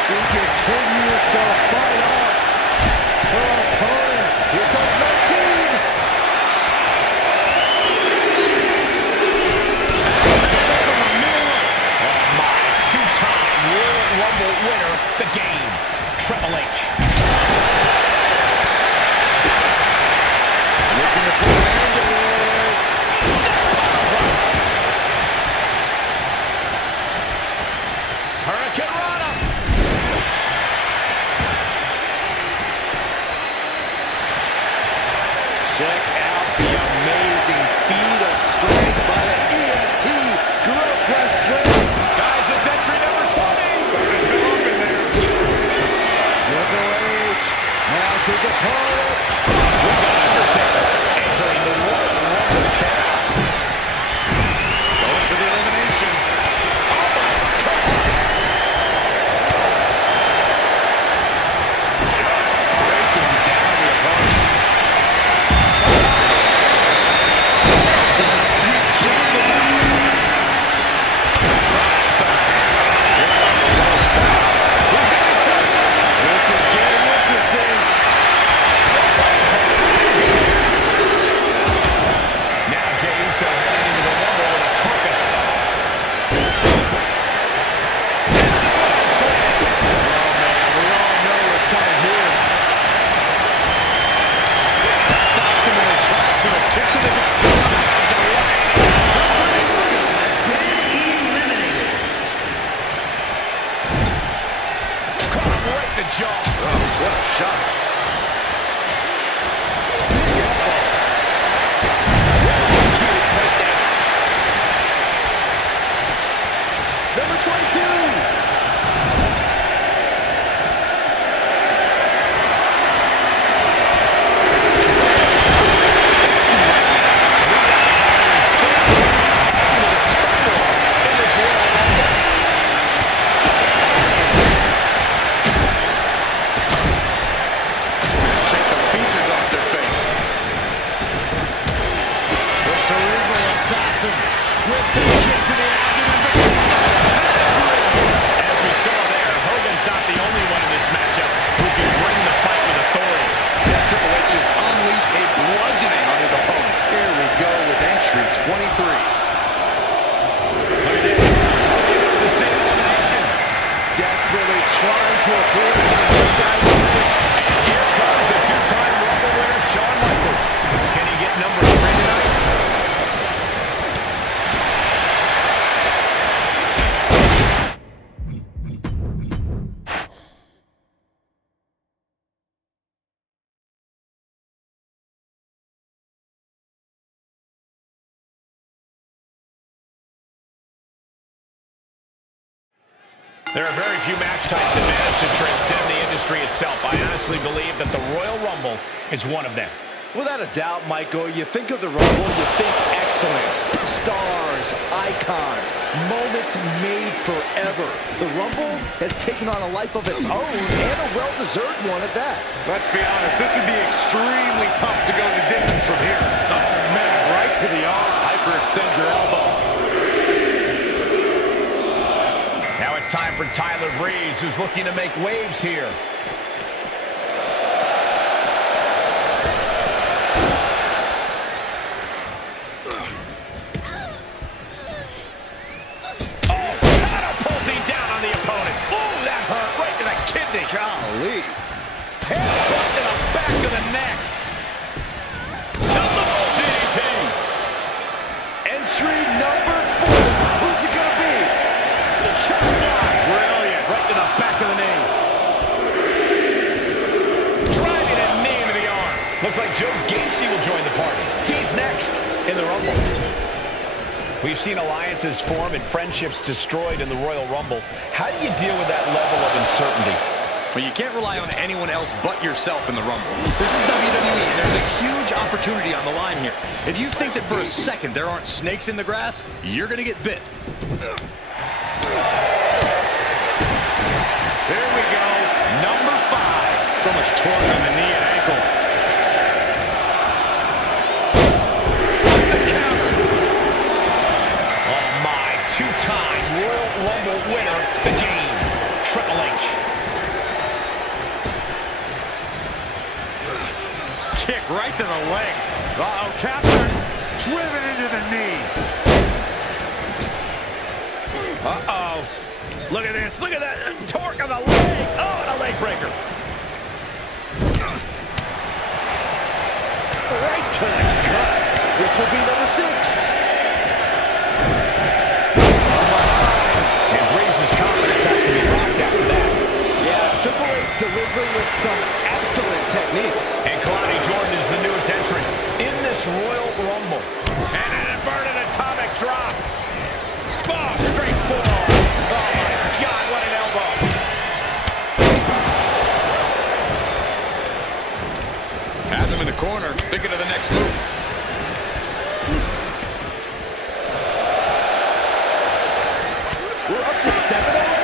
He continues to fight off her opponent. Here comes 19. Two-time Royal Rumble winner, the game, Triple H. Looking to pull an end to this. Step pile driver. Hurricane Rana. Check out the amazing feat of strength by the EST Gorilla Press Slam. Guys, it's entry number 20. Starting to fill up in there. Triple H has his opponent. We got Undertaker entering the Royal Rumble chaos. Going for the elimination. Oh my God! Just breaking down the opponent. There are very few match types that manage to transcend the industry itself. I honestly believe that the Royal Rumble is one of them. Without a doubt, Michael, you think of the Rumble, you think excellence, stars, icons, moments made forever. The Rumble has taken on a life of its own, and a well-deserved one at that. Let's be honest, this would be extremely tough to go the distance from here. Oh, man, right to the arm. Hyperextend your elbow. Now it's time for Tyler Breeze, who's looking to make waves here. Golly. Headbutt to the back of the neck. Tendable DDT. Entry number 4. Who's it going to be? Chop block. Brilliant. Right to the back of the knee. Driving a knee into the arm. Looks like Joe Gacy will join the party. He's next in the Rumble. We've seen alliances form and friendships destroyed in the Royal Rumble. How do you deal with that level of uncertainty? Well, you can't rely on anyone else but yourself in the Rumble. This is WWE, and there's a huge opportunity on the line here. If you think that for a second there aren't snakes in the grass, you're going to get bit. There we go. Number 5. So much torque on the knee and ankle. The counter. Oh, my. 2-time Royal Rumble winner, the game. Triple H. Kick right to the leg. Uh-oh, captured. Driven into the knee. Uh-oh. Look at this. Look at that. Torque on the leg. Oh, and a leg breaker. Right to the gut. This will be number 6. And Breeze's confidence has to be rocked after that. Yeah, Triple H delivering with some excellent technique. And Kalani Jordan is the newest entrant in this Royal Rumble. And an inverted atomic drop. Oh, straight forearm. Oh, my God, what an elbow. Has him in the corner, thinking of the next move. We're up to 7 already?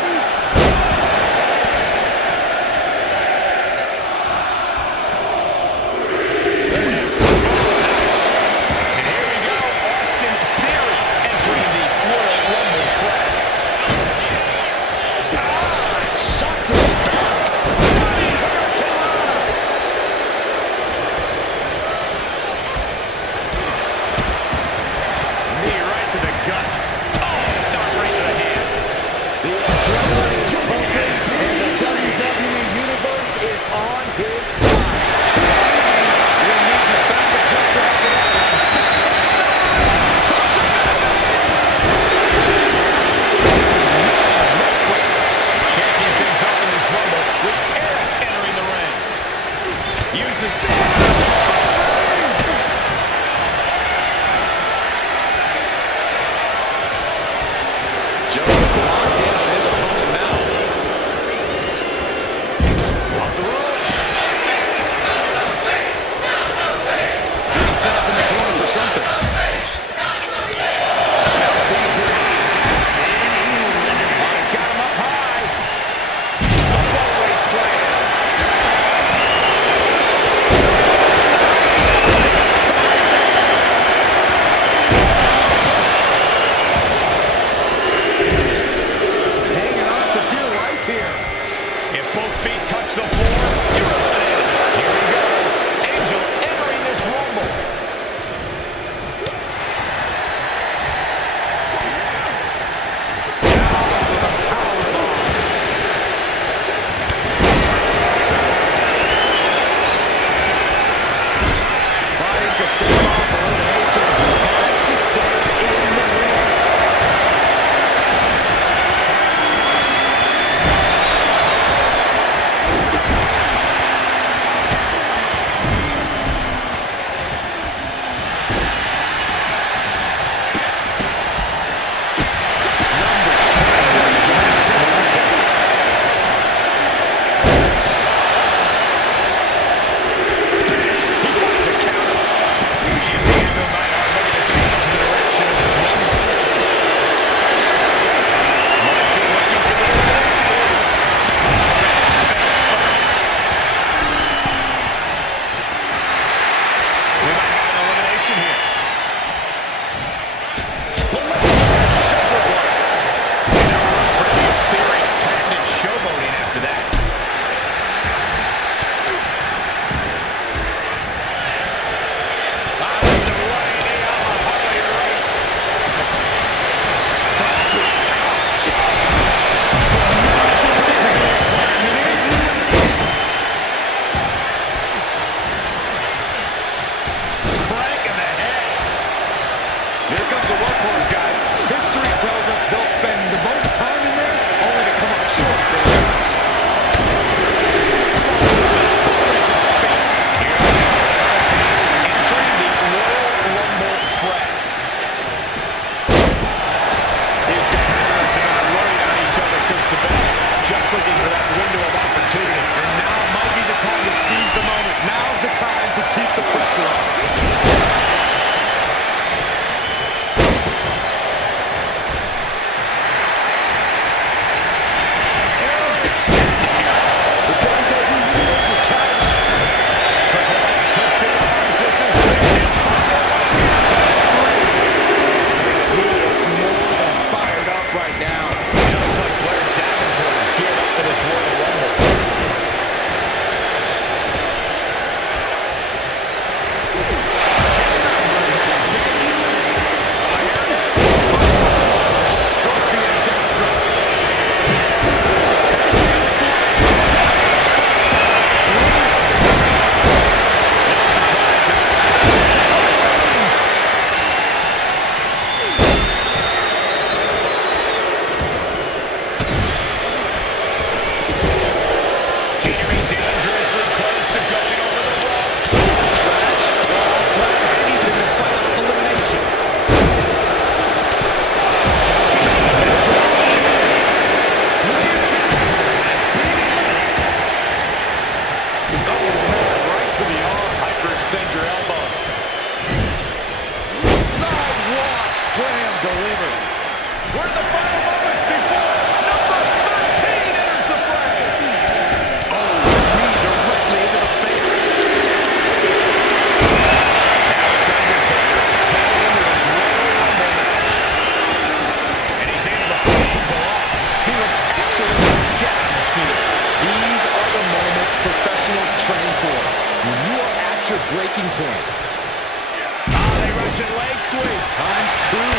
Russian leg sweep. Times two.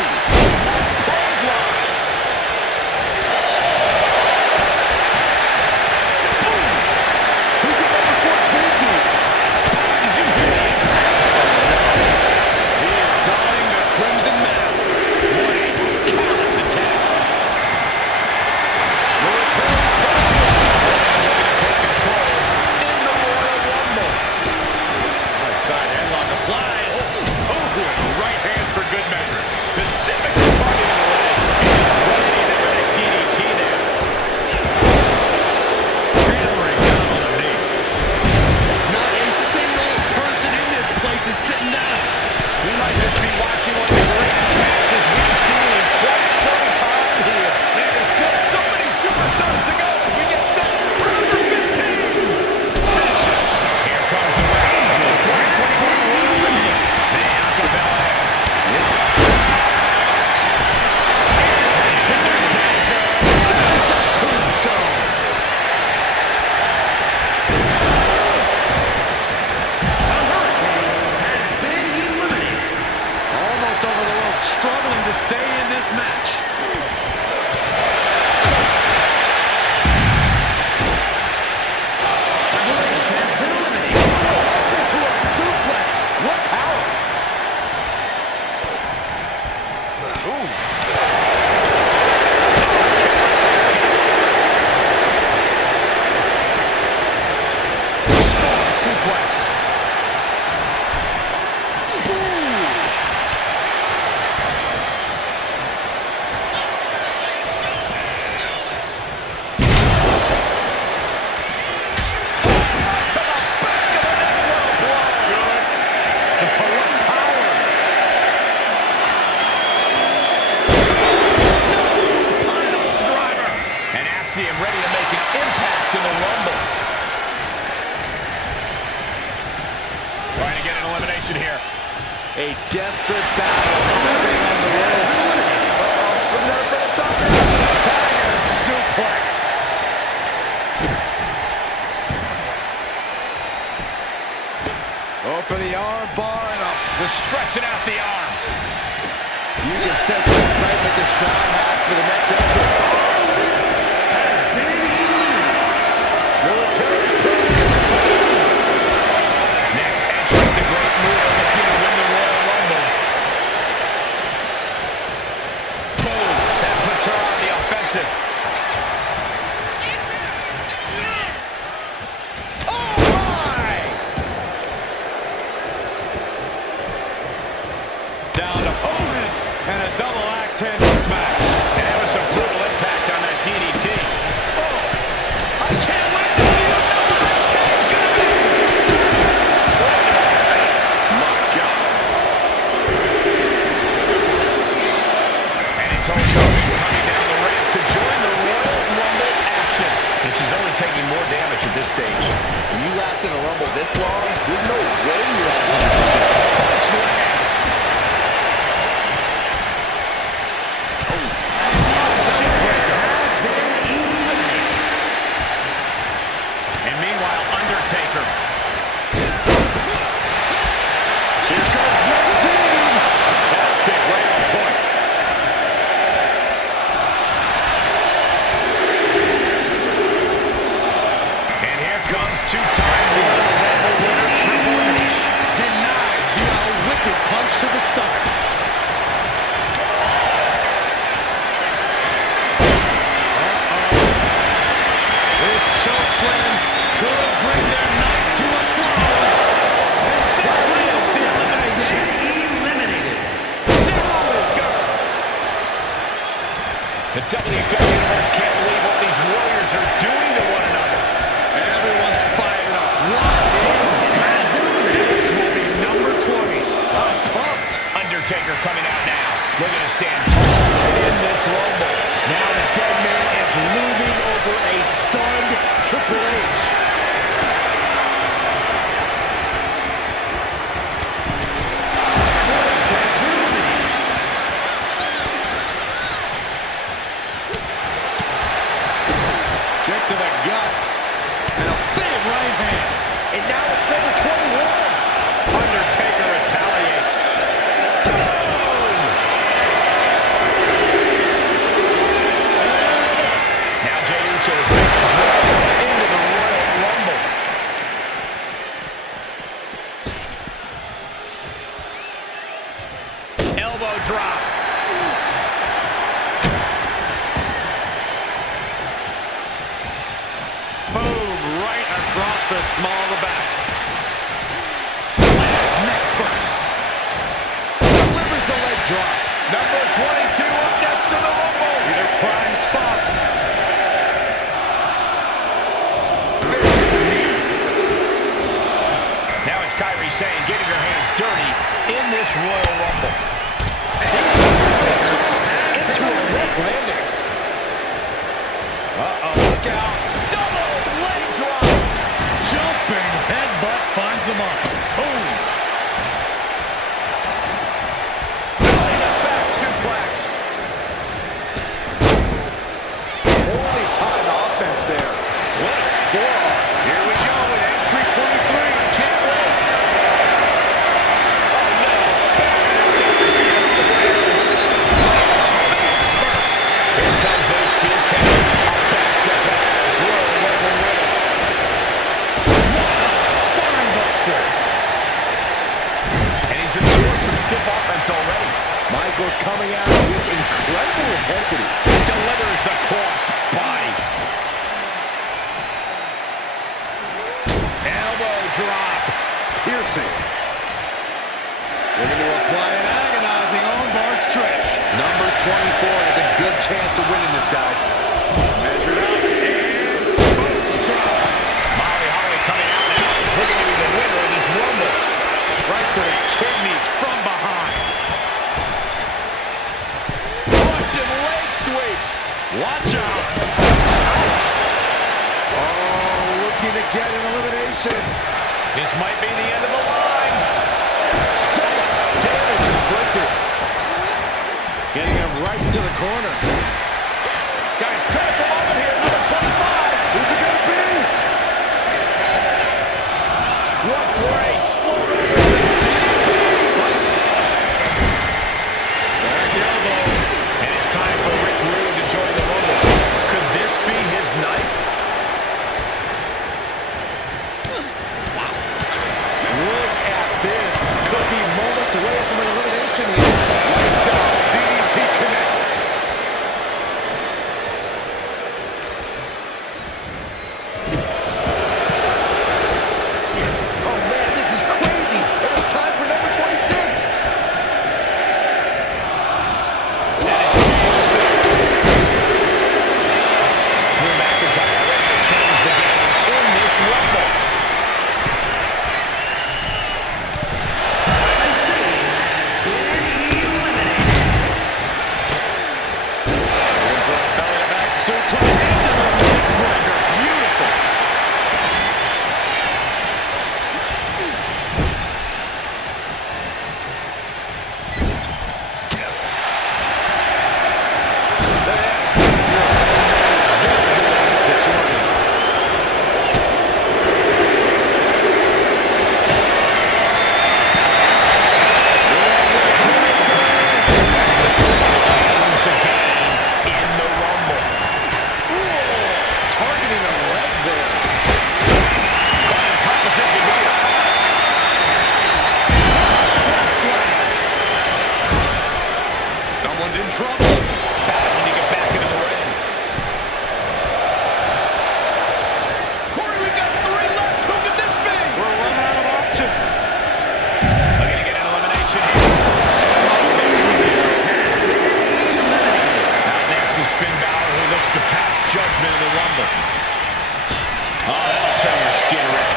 Clothesline. Who could number 14 be? Did you hear the impact? He is donning the crimson mask. What a callous attack. The return purpose. Looking to take control in the Royal Rumble. Outside headlock applied. Oh, and a right hand for good measure. Specifically targeting the leg. And just crediting him with a DDT there. Hammering down on the knee. Not a single person in this place is sitting down. We might just be watching one of the greatest matches we've seen in quite some time here. And there's still so many superstars to go as we get set for number 15. Vicious. Here comes the reign of the 2021 Royal Rumble. The Acapella. Undertaker. There's a tombstone. The Hurricane has been eliminated. Almost over the rope, struggling to stay in this match. The Hurricane has been eliminated. Into a suplex. What power? Strong suplex. And Axiom ready to make an impact in the Rumble. Trying to get an elimination here. A desperate battle happening on the ropes. Tiger suplex. Oh, for the arm bar and up. Just stretching out the arm. You can sense the excitement this crowd has for the next entrant. Military press. Next entrant, the Great Muta looking to win the Royal Rumble. Boom. That puts her on the offensive. Oh, my! Down to Otis and a double axe handle smash. And that was some brutal impact on that DDT. Oh, I can't wait to see what number 15 is going to be. Right in the face. My God. And it's Hulk Hogan coming down the ramp to join the Royal Rumble action. And she's only taking more damage at this stage. When you last in a Rumble this long, there's no way you're at 100%. Punch lands. And meanwhile, Undertaker. Here comes 19. Calf kick right on point. And here comes two-time Royal Rumble winner Triple H. Denied via a wicked punch to the stomach. This chokeslam could bring their night to a close. And there is the elimination. Eliminated. The WWE Universe can't believe what these warriors are doing to one another. Everyone's fired up. This will be number 20. I'm pumped. Undertaker coming out now, looking to stand tall in this Rumble. Now the dead man is looming over a stunned Triple H. Kick to the gut. And a big right hand. And now it's number 21. Undertaker retaliates. the small of the back. Neck first. Delivers the leg drop. Number 22 up next to the Rumble. These are prime spots. Vicious knee. Now it's Kyrie Sane getting her hands dirty in this Royal Rumble. Into a rough landing. Look out. Double leg drop. Jumping headbutt finds the mark. Boom. Belly to back suplex. Holy time offense there. What a forearm. Here we go with entry 23. I can't wait. Oh, no. Lands face first. Here comes HBK. A back-to-back Royal Rumble winner. Spine buster. And he's absorbed some stiff offense already. Michaels coming out with incredible intensity. Delivers the cross body. Elbow drop. Piercing. Looking to apply an agonizing armbar stretch. Number 24 has a good chance of winning this, guys. Measured up and first drop. Molly Holly coming out now, looking to be the winner of this Rumble. Right to the kidneys from behind. Russian leg sweep. Watch out. Oh, looking to get an elimination. This might be the end of the line. So much damage inflicted. Getting him right into the corner. Guys, critical moment here, number 25. Who's it gonna be? What grace. Floating with DDT. Back elbow. And it's time for Rick Rude to join the Rumble. Could this be his night? Look at this. Could be moments away from an elimination here. Lights out. DDT connects. Oh man, this is crazy. And it's time for number 26. Drew McIntyre ready to change the game in this Rumble. Belly to back suplex into the neckbreaker. Beautiful. This is the one that you want. Change the game in the Rumble. Targeting a leg there. Caught in top position here. Someone's in trouble. Battling to get back into the ring. Corey, we've got 3 left. Who could this be? We're running out of options. Looking to get an elimination here. Out next is Finn Balor, who looks to pass judgment in the Rumble. Oh, that'll turn your skin red.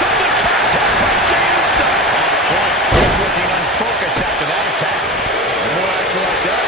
Something contact by James. On point. Looking unfocused after that attack. More action like that.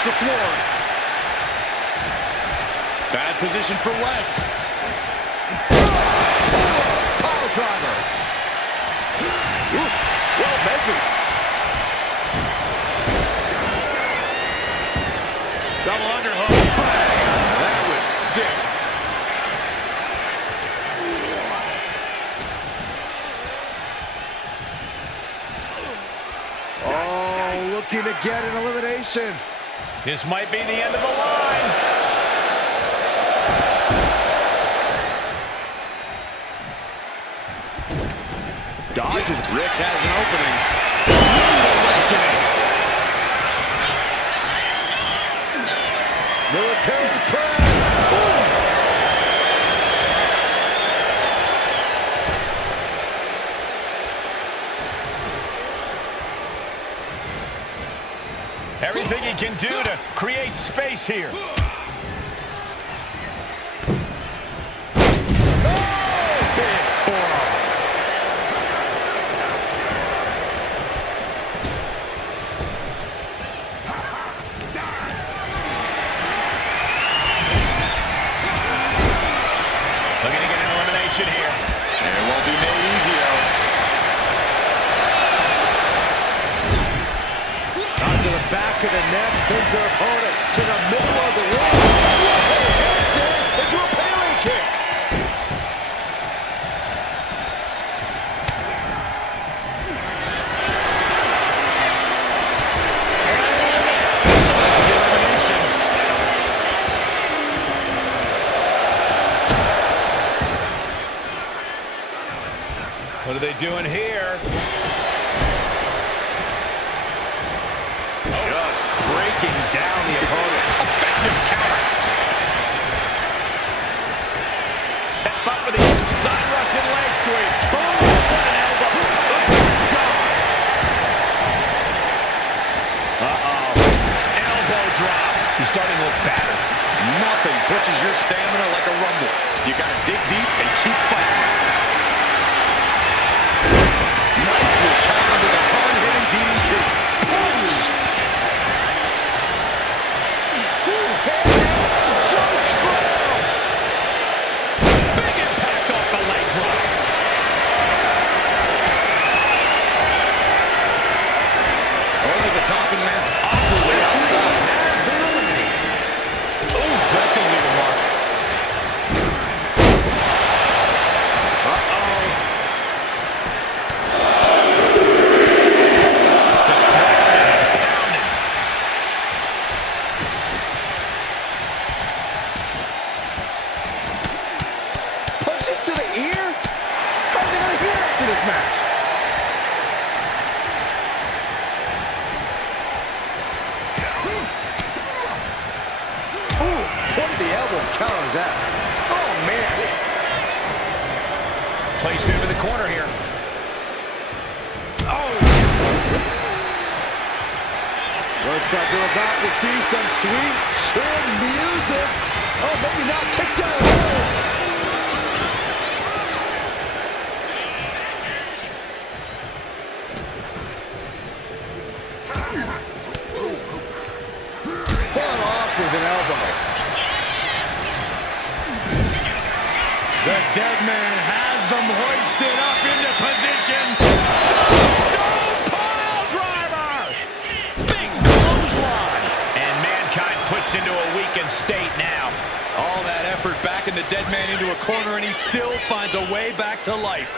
touch the floor. Bad position for Wes. Power driver. Ooh, well measured. Double underhook. Bang! That was sick. Oh, looking to get an elimination. This might be the end of the line. Dodges. Rick has an opening. Military press. Everything he can do to create space here. Big forearm. Looking to get an elimination here. And it won't be made easy, though. To the back of the neck, sends their opponent to the middle of the ring. Handstand into a parry kick. Elimination. What are they doing here? Just breaking down the opponent. Effective counter. Step up for the side Russian leg sweep. Boom! What an elbow. Uh-oh. Elbow drop. He's starting to look battered. Nothing pushes your stamina like a rumble. You gotta dig deep and keep fighting. Nicely countered with a hard-hitting DDT. Punch! Big impact off the leg drop. Over the top and lands all the way outside. Ooh, that's going to leave a mark. Uh-oh. Punches to the ear? How are they going to hear after this match? Ooh, point of the elbow counters that. Oh, man. Placed him in the corner here. Oh! Looks like we're about to see some sweet chin music. Oh, maybe not kicked out of the hole. Fought off with an elbow. The dead man has them hoisted up into position. Stone pile driver! Big clothesline! And Mankind pushed into a weakened state now. All that effort backing the dead man into a corner, and he still finds a way back to life.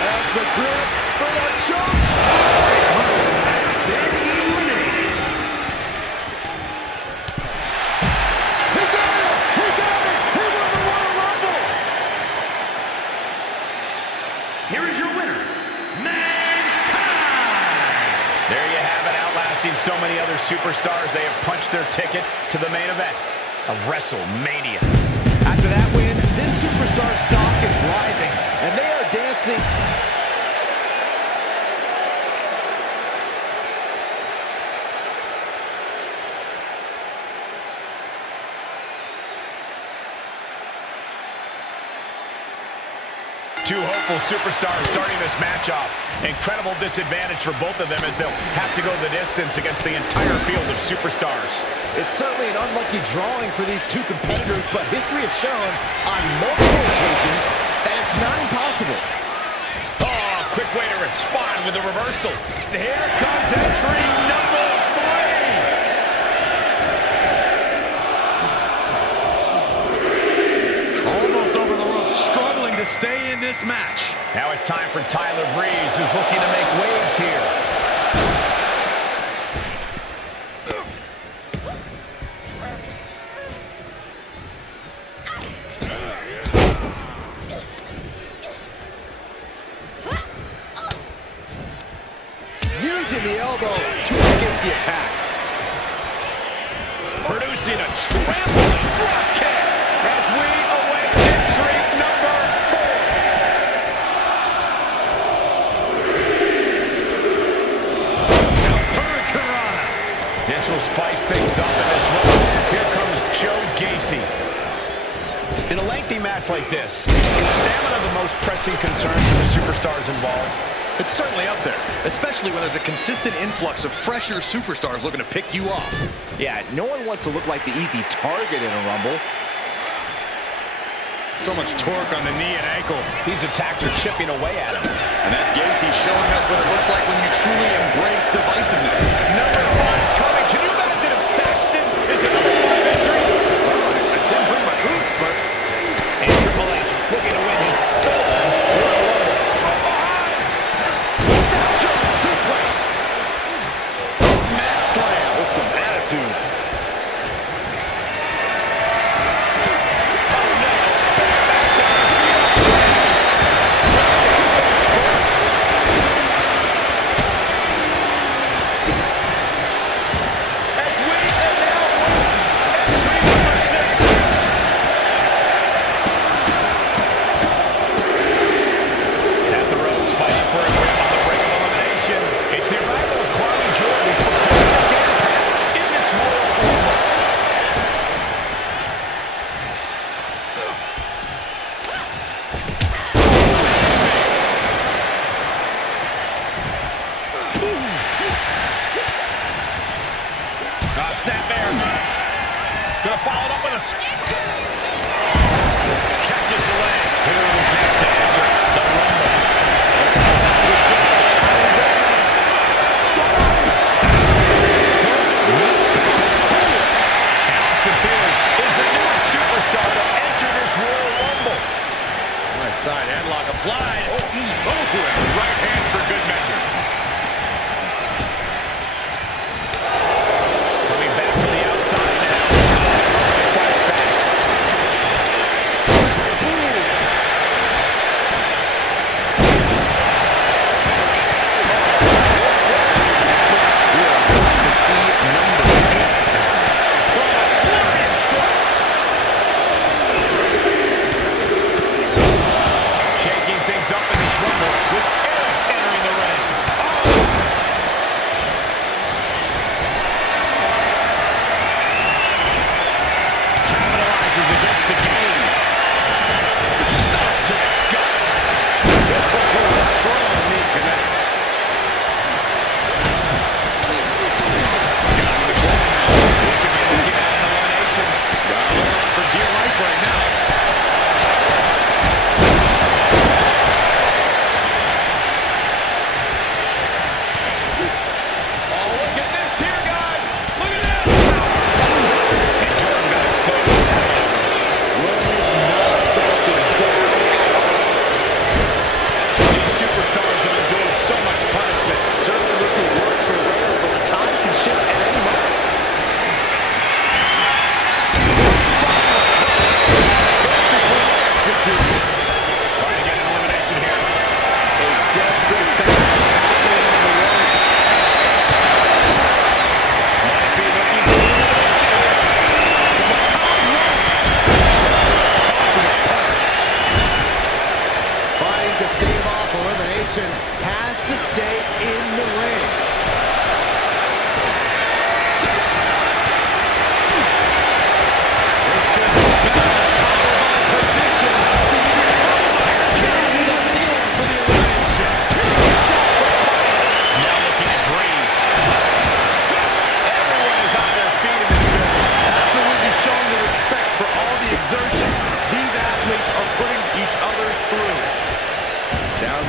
That's the grip for the chokes. He got it! He got it! He won the Royal Rumble! Here is your winner, Mankind! There you have it, outlasting so many other superstars. They have punched their ticket to the main event of WrestleMania. After that win, this superstar stock is rising, and they are dancing. Two hopeful superstars starting this match off. Incredible disadvantage for both of them as they'll have to go the distance against the entire field of superstars. It's certainly an unlucky drawing for these two competitors, but history has shown on multiple occasions that it's not impossible. Oh, quick way to respond with a reversal. Here comes entry number 3. Almost over the rope, struggling to stay in this match. Now it's time for Tyler Breeze, who's looking to make waves here. Using the elbow to escape the attack. Producing a trampling drop kick as we await entry number 4. Hurricanrana. This will spice things up in this one. Here comes Joe Gacy. In a lengthy match like this, is stamina the most pressing concern for the superstars involved? It's certainly up there, especially when there's a consistent influx of fresher superstars looking to pick you off. Yeah, no one wants to look like the easy target in a Rumble. So much torque on the knee and ankle. These attacks are chipping away at him. And that's Gacy showing us what it looks like when you truly embrace divisiveness. Number 5 coming. Can you imagine if Saxton is the number 5 entry? I didn't bring my boots, but... And Triple H looking to win his third Royal Rumble. Snapshot suplex. Mat slam With some attitude. as we are now entry number 6. At the ropes, fighting for a grip on the brink of elimination. It's the arrival of Carly Jordan, who's preparing to impact in this Royal Rumble. Snap there. Gonna follow it up with a... Catches the leg. Who's next to enter the Rumble? Austin Theory is the newest superstar to enter this Royal Rumble. Right side headlock applied. Oh, and right hand for good measure. Coming back from the outside now. Fights back.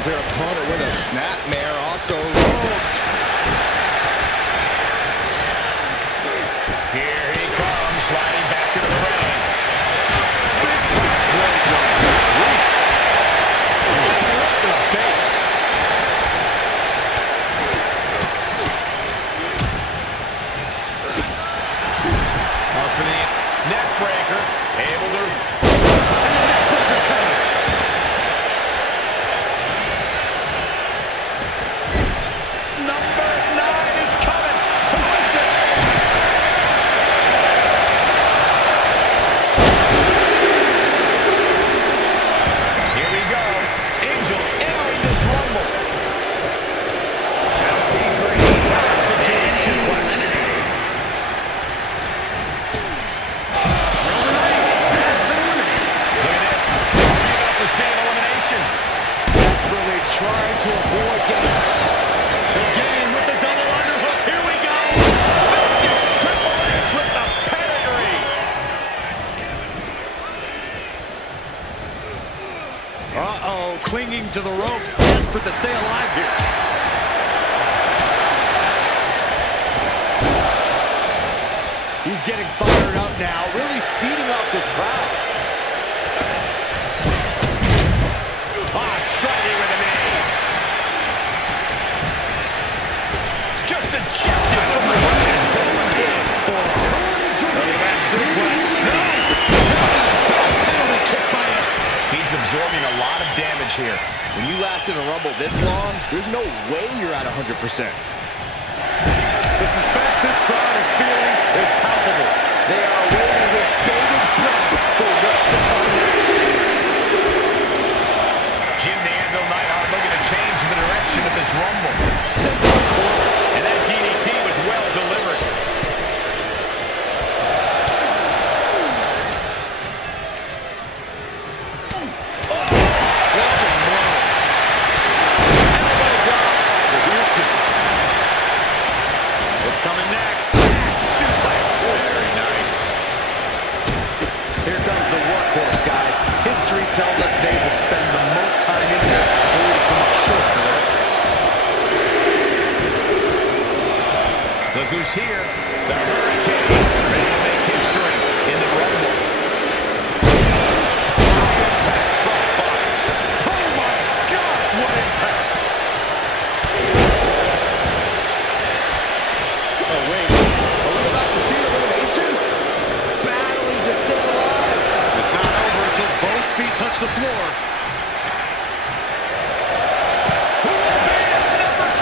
lands their opponent with a snapmare off the ropes. Here he comes, sliding back into the ring. Big time clothesline. Right in the face. Up for the neck breaker. Able to... And the neck breaker connects. Number 9 is coming. Who is it? Here we go. Angel entering this rumble. Chelsea Green Executed suplex. Look at this. Are we about to see an elimination? Desperately trying to avoid getting... Again with the double underhook. Here we go. Falcon Triple H with the pedigree. Uh-oh, clinging to the ropes, desperate to stay alive here. He's getting fired up now, really feeding off this crowd. Striking with a knee. Just ejected from the ring. Look at that suplex. Penalty kick by him. He's absorbing a lot of damage here. When you last in a Rumble this long, there's no way you're at 100%. The suspense this crowd is feeling is palpable. They are waiting with bated breath for what's to come next. Jim the Anvil Neidhart looking to change the direction of this Rumble. Sent to the corner. And that DDT was well delivered. What's coming next? Suplex. Very nice. Here comes the workhorse, guys. History tells us they will spend the most time in here only to come up short for their efforts. Look who's here. The Hurricane. Ready to make history in the Rumble. Impact crossbody. Oh my gosh, what impact! Oh, wait. Are we about to see an elimination? Battling to stay alive. It's not over until both feet touch the floor. Who will be at number 12?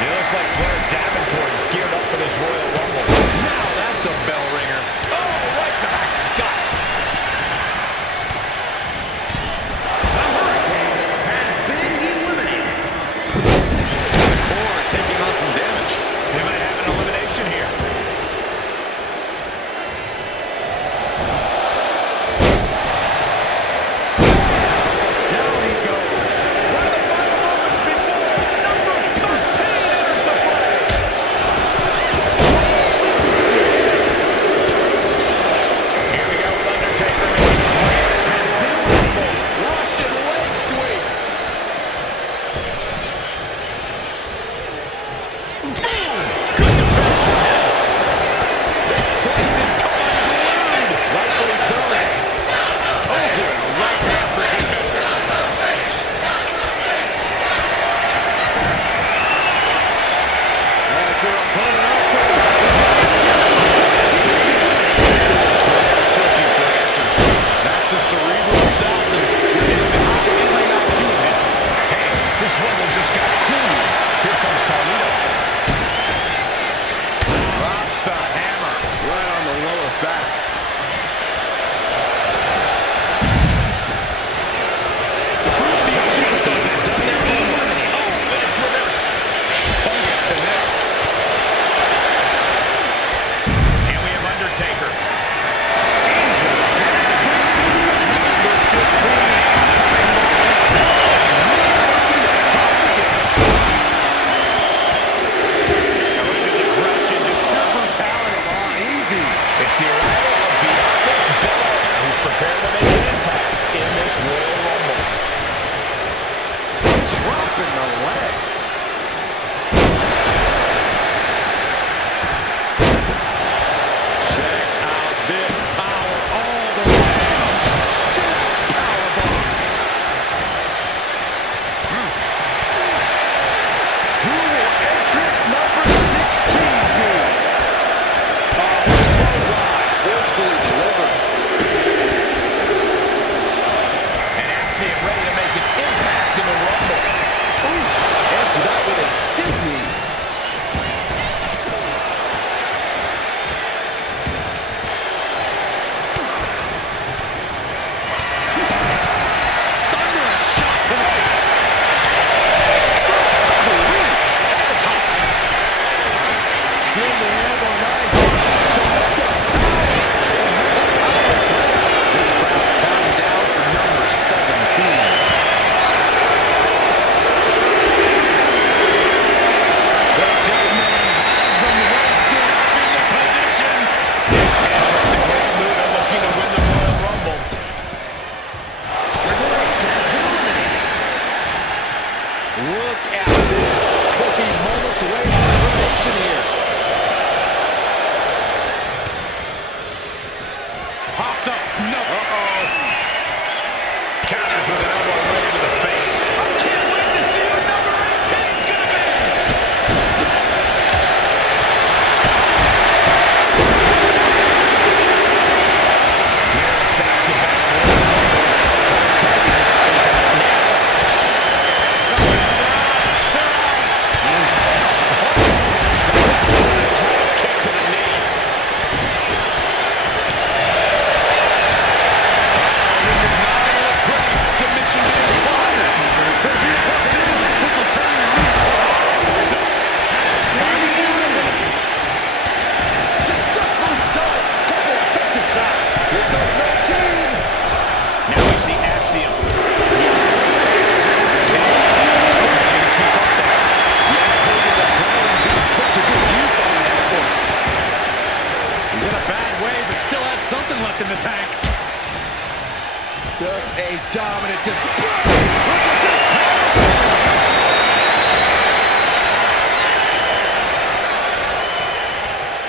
It looks like Blair Davenport is geared up for this Royal Rumble. Now that's a bell ringer. Oh, right to the gut. The Hurricane has been eliminated. The core taking on some damage. They might have an elimination. in the elbow knife. Tremendous power. This crowd's counting down for number 17. The dead man has them roasted up into position. It's entering the Grand Muta looking to win the Royal Rumble. Look at this. Could be moments away from elimination here. Popped up. No. Uh-oh. Counters with an elbow right into the face. I can't wait to see who number 18's going to be. Back-to-back is up next. Kick to the knee. This is not going to look pretty. Submission being applied. But here comes in. This will turn the Successfully does. Couple effective shots. Here comes 19. Now we see Axiom. Struggling to keep up there. Yeah, Hogan's adrenaline being put to good use on that one. He's in a bad way, but still has something left in the tank. Just a dominant display. Look at this power slam.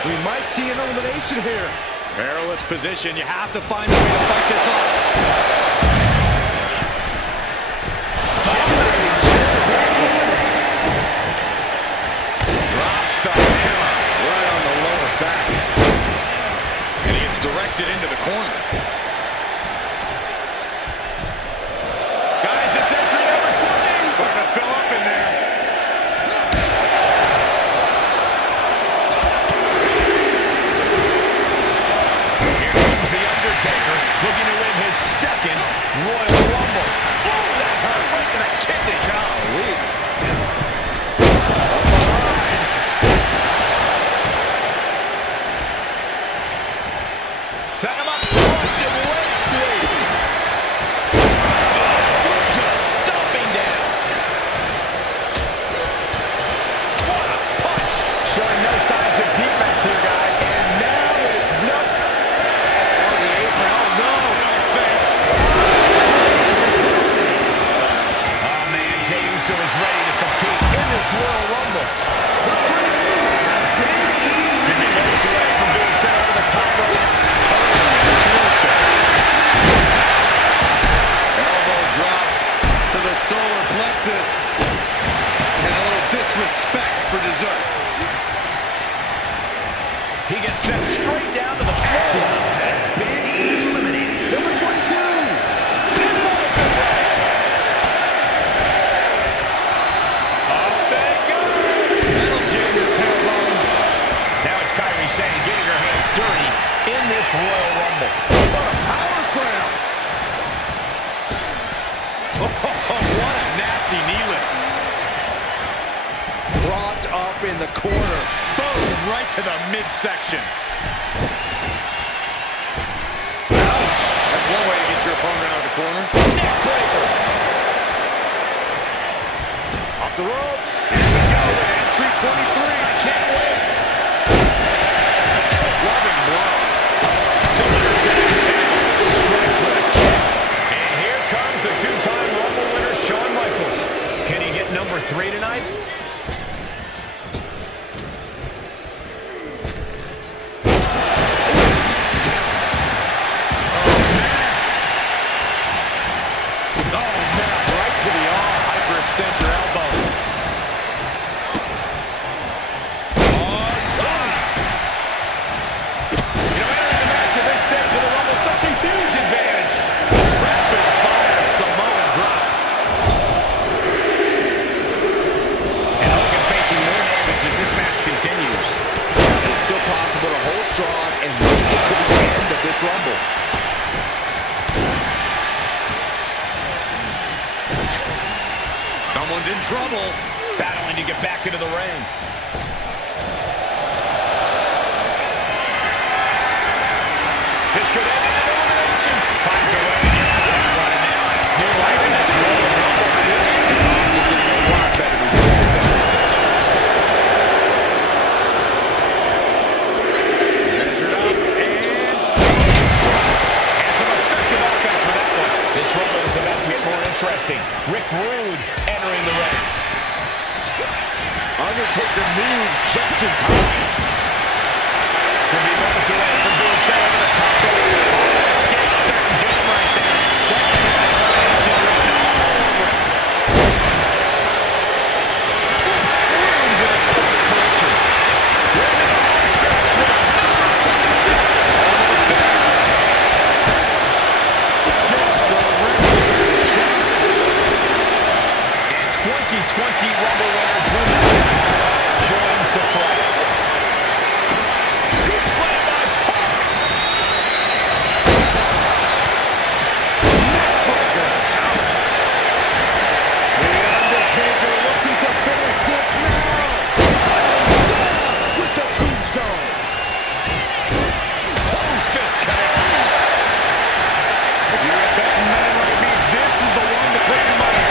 We might see an elimination here. Perilous position. You have to find a way to fight this off. Drops the hammer right on the lower back. And he's directed into the corner. Guys, it's entry number 20. Starting to fill up in there. Here comes The Undertaker, looking to win his second Royal Rumble. Oh, that hurt right to the kidney. Golly. Set him up, Russian leg sweep. Oh, foot just stomping down. What a punch. Showing no signs of defense here, guys. And now it's nope. On the apron. Oh, no. No fake. Oh, man, Jey Uso is ready to compete in this Royal Rumble. And he moves away from being sent over the top rope. Elbow drops to the solar plexus. And a little disrespect for dessert. He gets sent straight down to the floor. Has been eliminated. Number 22. Up they go. That'll jam your tailbone. Now it's Kyrie Sane getting her hands dirty in this Royal Rumble. What a power slam. Oh, what a nasty knee lift. Propped up in the corner. Boom, right to the midsection. Ouch. That's one way to get your opponent out of the corner. Neck breaker. Off the ropes. Here we go with entry 23. I can't wait. Loving blow. Delivers it inside. Strikes with a kick. And here comes the two-time Rumble winner, Shawn Michaels. Can he get number 3 tonight? Extend your elbow. You know, entering the match at this stage of the Rumble, such a huge advantage. Rapid fire Samoan drop. And Hogan facing more damage as this match continues. It's still possible to hold strong and make it to the end of this Rumble. Someone's in trouble, battling to get back into the ring. Undertaker moves just in time. Could be moments away from being shown over the top rope. Oh, escape certain game right there. That's elimination written all over it. It's ruined with a post collection. We're in the home stretch with number 26. Almost there. Just a ring chest. And 2020 Rumble winner Drew McIntyre joins the fray. Scoop slam by Punk. Neckbreaker out. The Undertaker looking to finish this now. And down with the tombstone. Close fist connects. If you're a betting man like me, this is the one to put your money.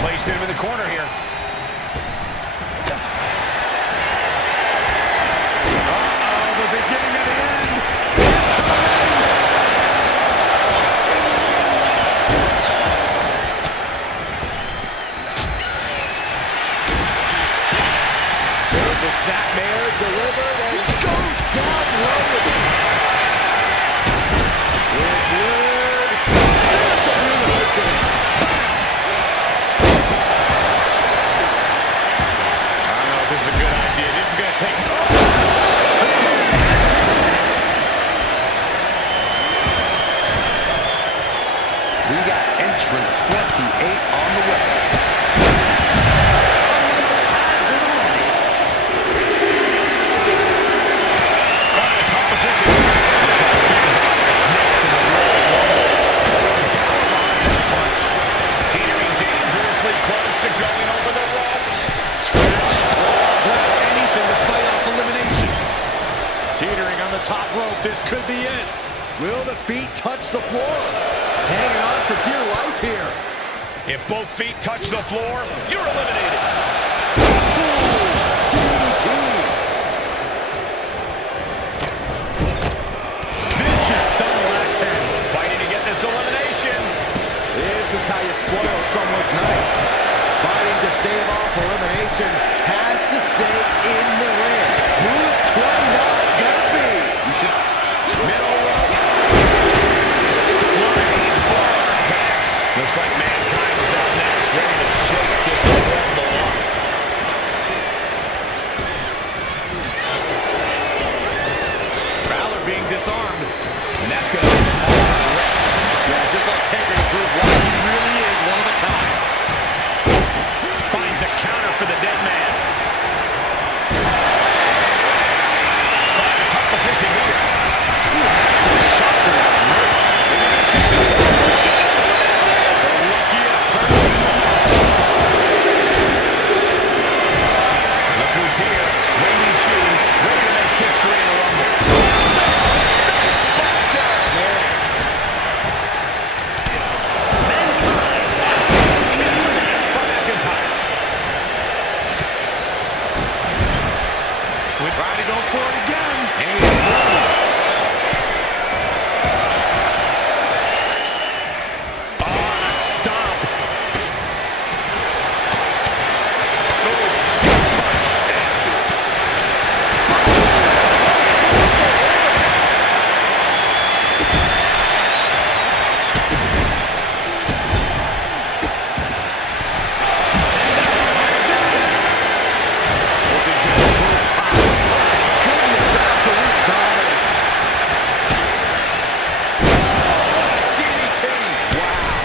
Placed him in the corner here. Uh-oh, the beginning of the end. There's a snapmare delivered and goes down low with it. Wood. That's a really good. I don't know if this is a good idea. This is going to take... We got entrant 28 on the way. Top position. Looks like Finn Balor is next in the Royal Rumble. Some power behind that punch. Teetering dangerously close to going over the ropes. Scratch, claw, anything to fight off elimination. Teetering on the top rope. This could be it. Will the feet touch the floor? Hanging on for dear life here. If both feet touch the floor, you're eliminated. DDT. Vicious double axe handle. Fighting to get this elimination. This is how you spoil someone's night. Fighting to stave off elimination has to stay in the ring. Who's 29 gonna be? You should... Middle rope. Flying forearm connects. Looks like Mankind is up next, ready to shake this Rumble up. Balor being disarmed. And that's going to be the mark on the ring. Yeah, just like Taker to prove why he really is one of a kind. Finds a counter for the dead man. Top position here. Ooh, that's a shot to the throat. Is he going to keep this position? The luckiest person in the match. Look who's here. Waiting Chu, ready to make history in the Rumble. Face buster. By McIntyre. We try to go for it again. On a stomp. Oof. Punch. Adds to it. Was it just brute power? Goodness, absolute dominance. DDT. Wow.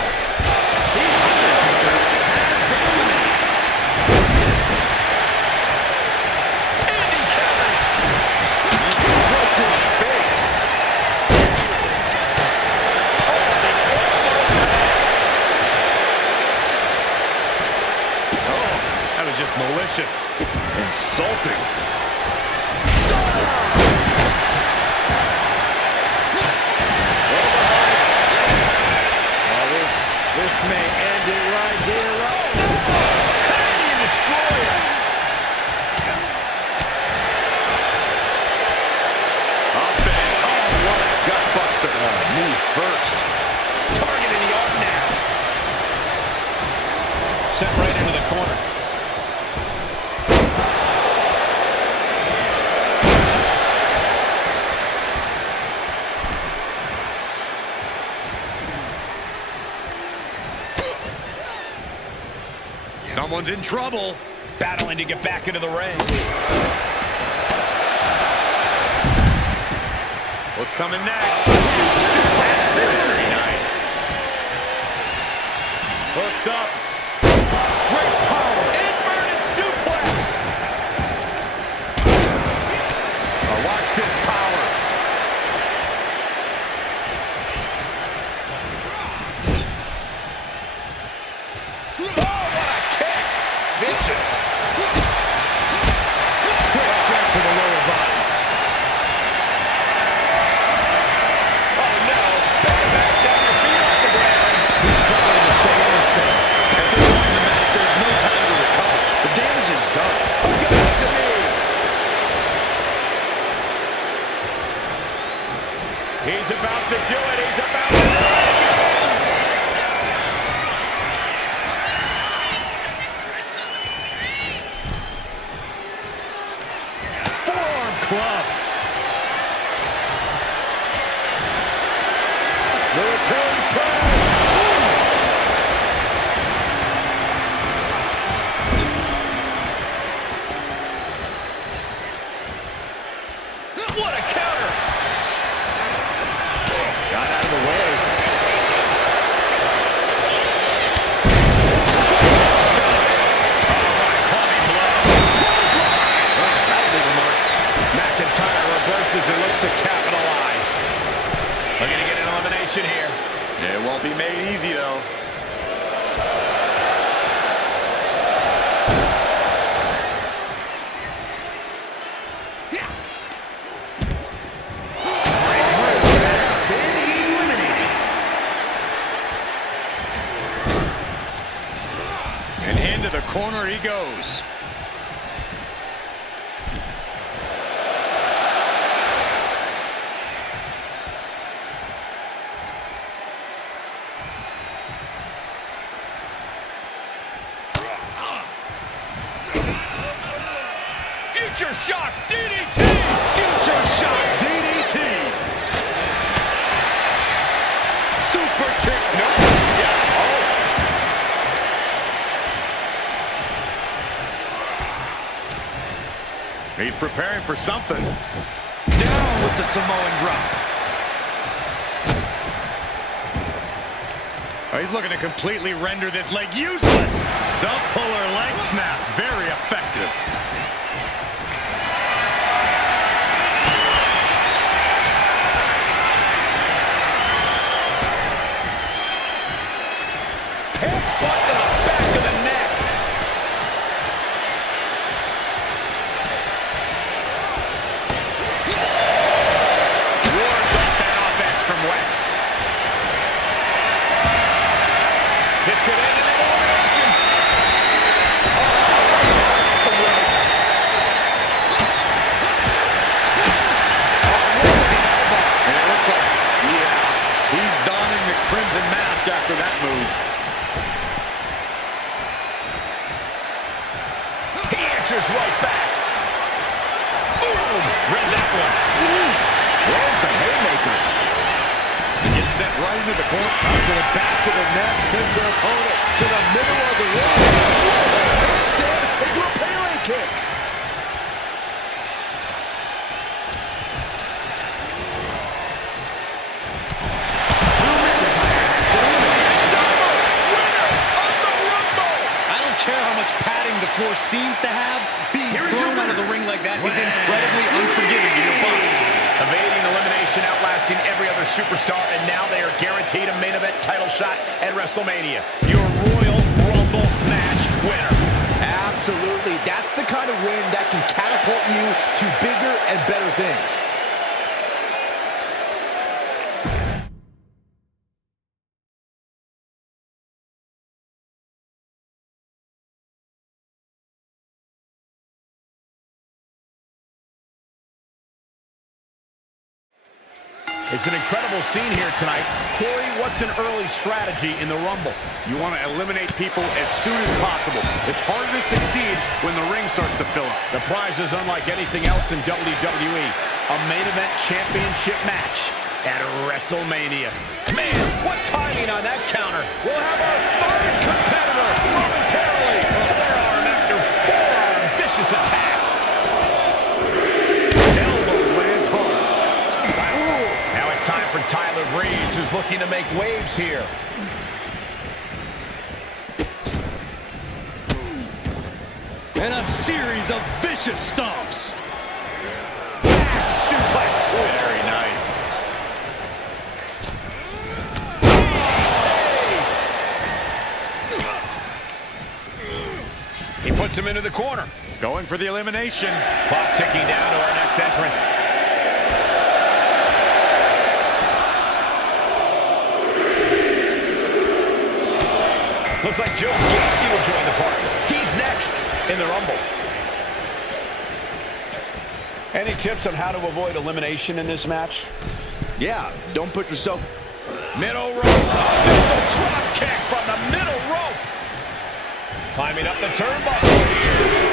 Andy counters. Right to the face. Oh, that was just malicious. Insulting. Well, this may end it right here. Canadian Destroyer. Up Someone's in trouble. Battling to get back into the ring. What's coming next? Suplex. Very nice. Hooked up. Great power. Inverted suplex. Oh, watch this power. Oh, what a kick. Vicious. Quick straight to the lower body. Oh, no. Back's out your feet off the ground. He's struggling to stay on his feet. At this point in the match, there's no time to recover. The damage is done. Took it out to me. He's about to do it. He's about to do it. Forearm club. Military press. What a counter. Got out of the way. McIntyre reverses and looks to capitalize. Looking to get an elimination here. It won't be made easy, though. Been eliminated. And into the corner he goes. Future shock DDT. Future shock DDT. super kick. Nope. Yeah. Oh. He's preparing for something. Down with the Samoan drop. Oh, he's looking to completely render this leg useless. Stump puller leg snap. Very effective. Headbutt to the back of the neck. Wards off that offense from Wes. This could end in elimination. Oh, right the ropes. And it looks like, yeah, he's donning the crimson mask after that move. He answers right back. Boom! Read that one. Lands the haymaker. He gets sent right into the corner. Out to the back of the neck, sends their opponent to the middle of the ring. Handstand into a Pele kick. I don't care how much padding the floor seems to have. Being thrown out of the ring like that is incredibly unforgiving to your body. Evading elimination, outlasting every other superstar, and now they are guaranteed a main event title shot at WrestleMania. Your Royal Rumble match winner. Absolutely. That's the kind of win that can catapult you to bigger and better things. It's an incredible scene here tonight. Corey, what's an early strategy in the Rumble? You want to eliminate people as soon as possible. It's harder to succeed when the ring starts to fill up. The prize is unlike anything else in WWE. A main event championship match at WrestleMania. Man, what timing on that counter. We'll have our third competitor momentarily. Tyler Breeze, who's looking to make waves here. And a series of vicious stomps. Back suplex. Very nice. He puts him into the corner. Going for the elimination. Clock ticking down to our next entrant. Looks like Joe Gacy will join the party. He's next in the Rumble. Any tips on how to avoid elimination in this match? Yeah, don't put yourself... Middle rope. A missile drop kick from the middle rope. Climbing up the turnbuckle here.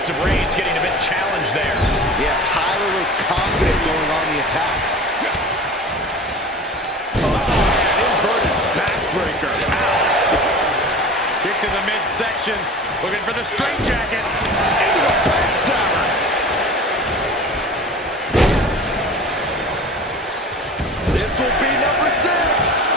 Of Reigns getting a bit challenged there. Yeah, Tyler looked confident going on the attack. Inverted backbreaker. Kick to the midsection. Looking for the straight jacket. Into the backstabber. This will be number 6.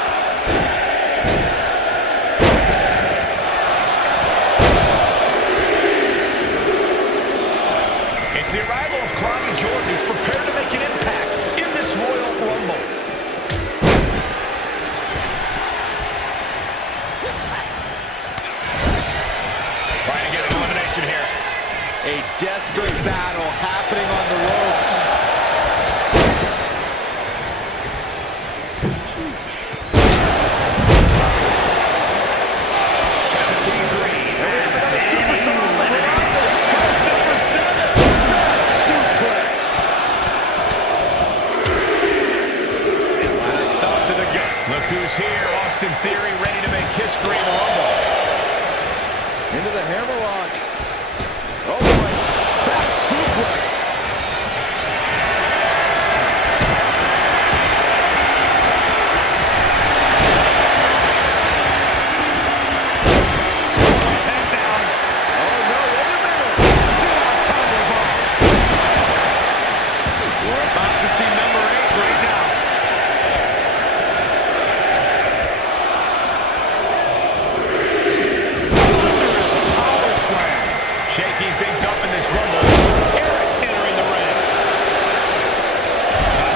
The arrival of Claudia Jordan is prepared to make an impact in this Royal Rumble. Trying to get an elimination here. A desperate battle happening on the ropes. Who's here? Austin Theory ready to make history in the Rumble. Into the hammerlock. Oh boy. Back suplex. Takedown. Oh no, wait a minute. Sit-out powerbomb. We're about to see number 8 right now. Shaking things up in this Rumble. Eric entering the ring.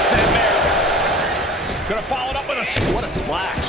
Stand there. Gonna follow it up with a... What a splash.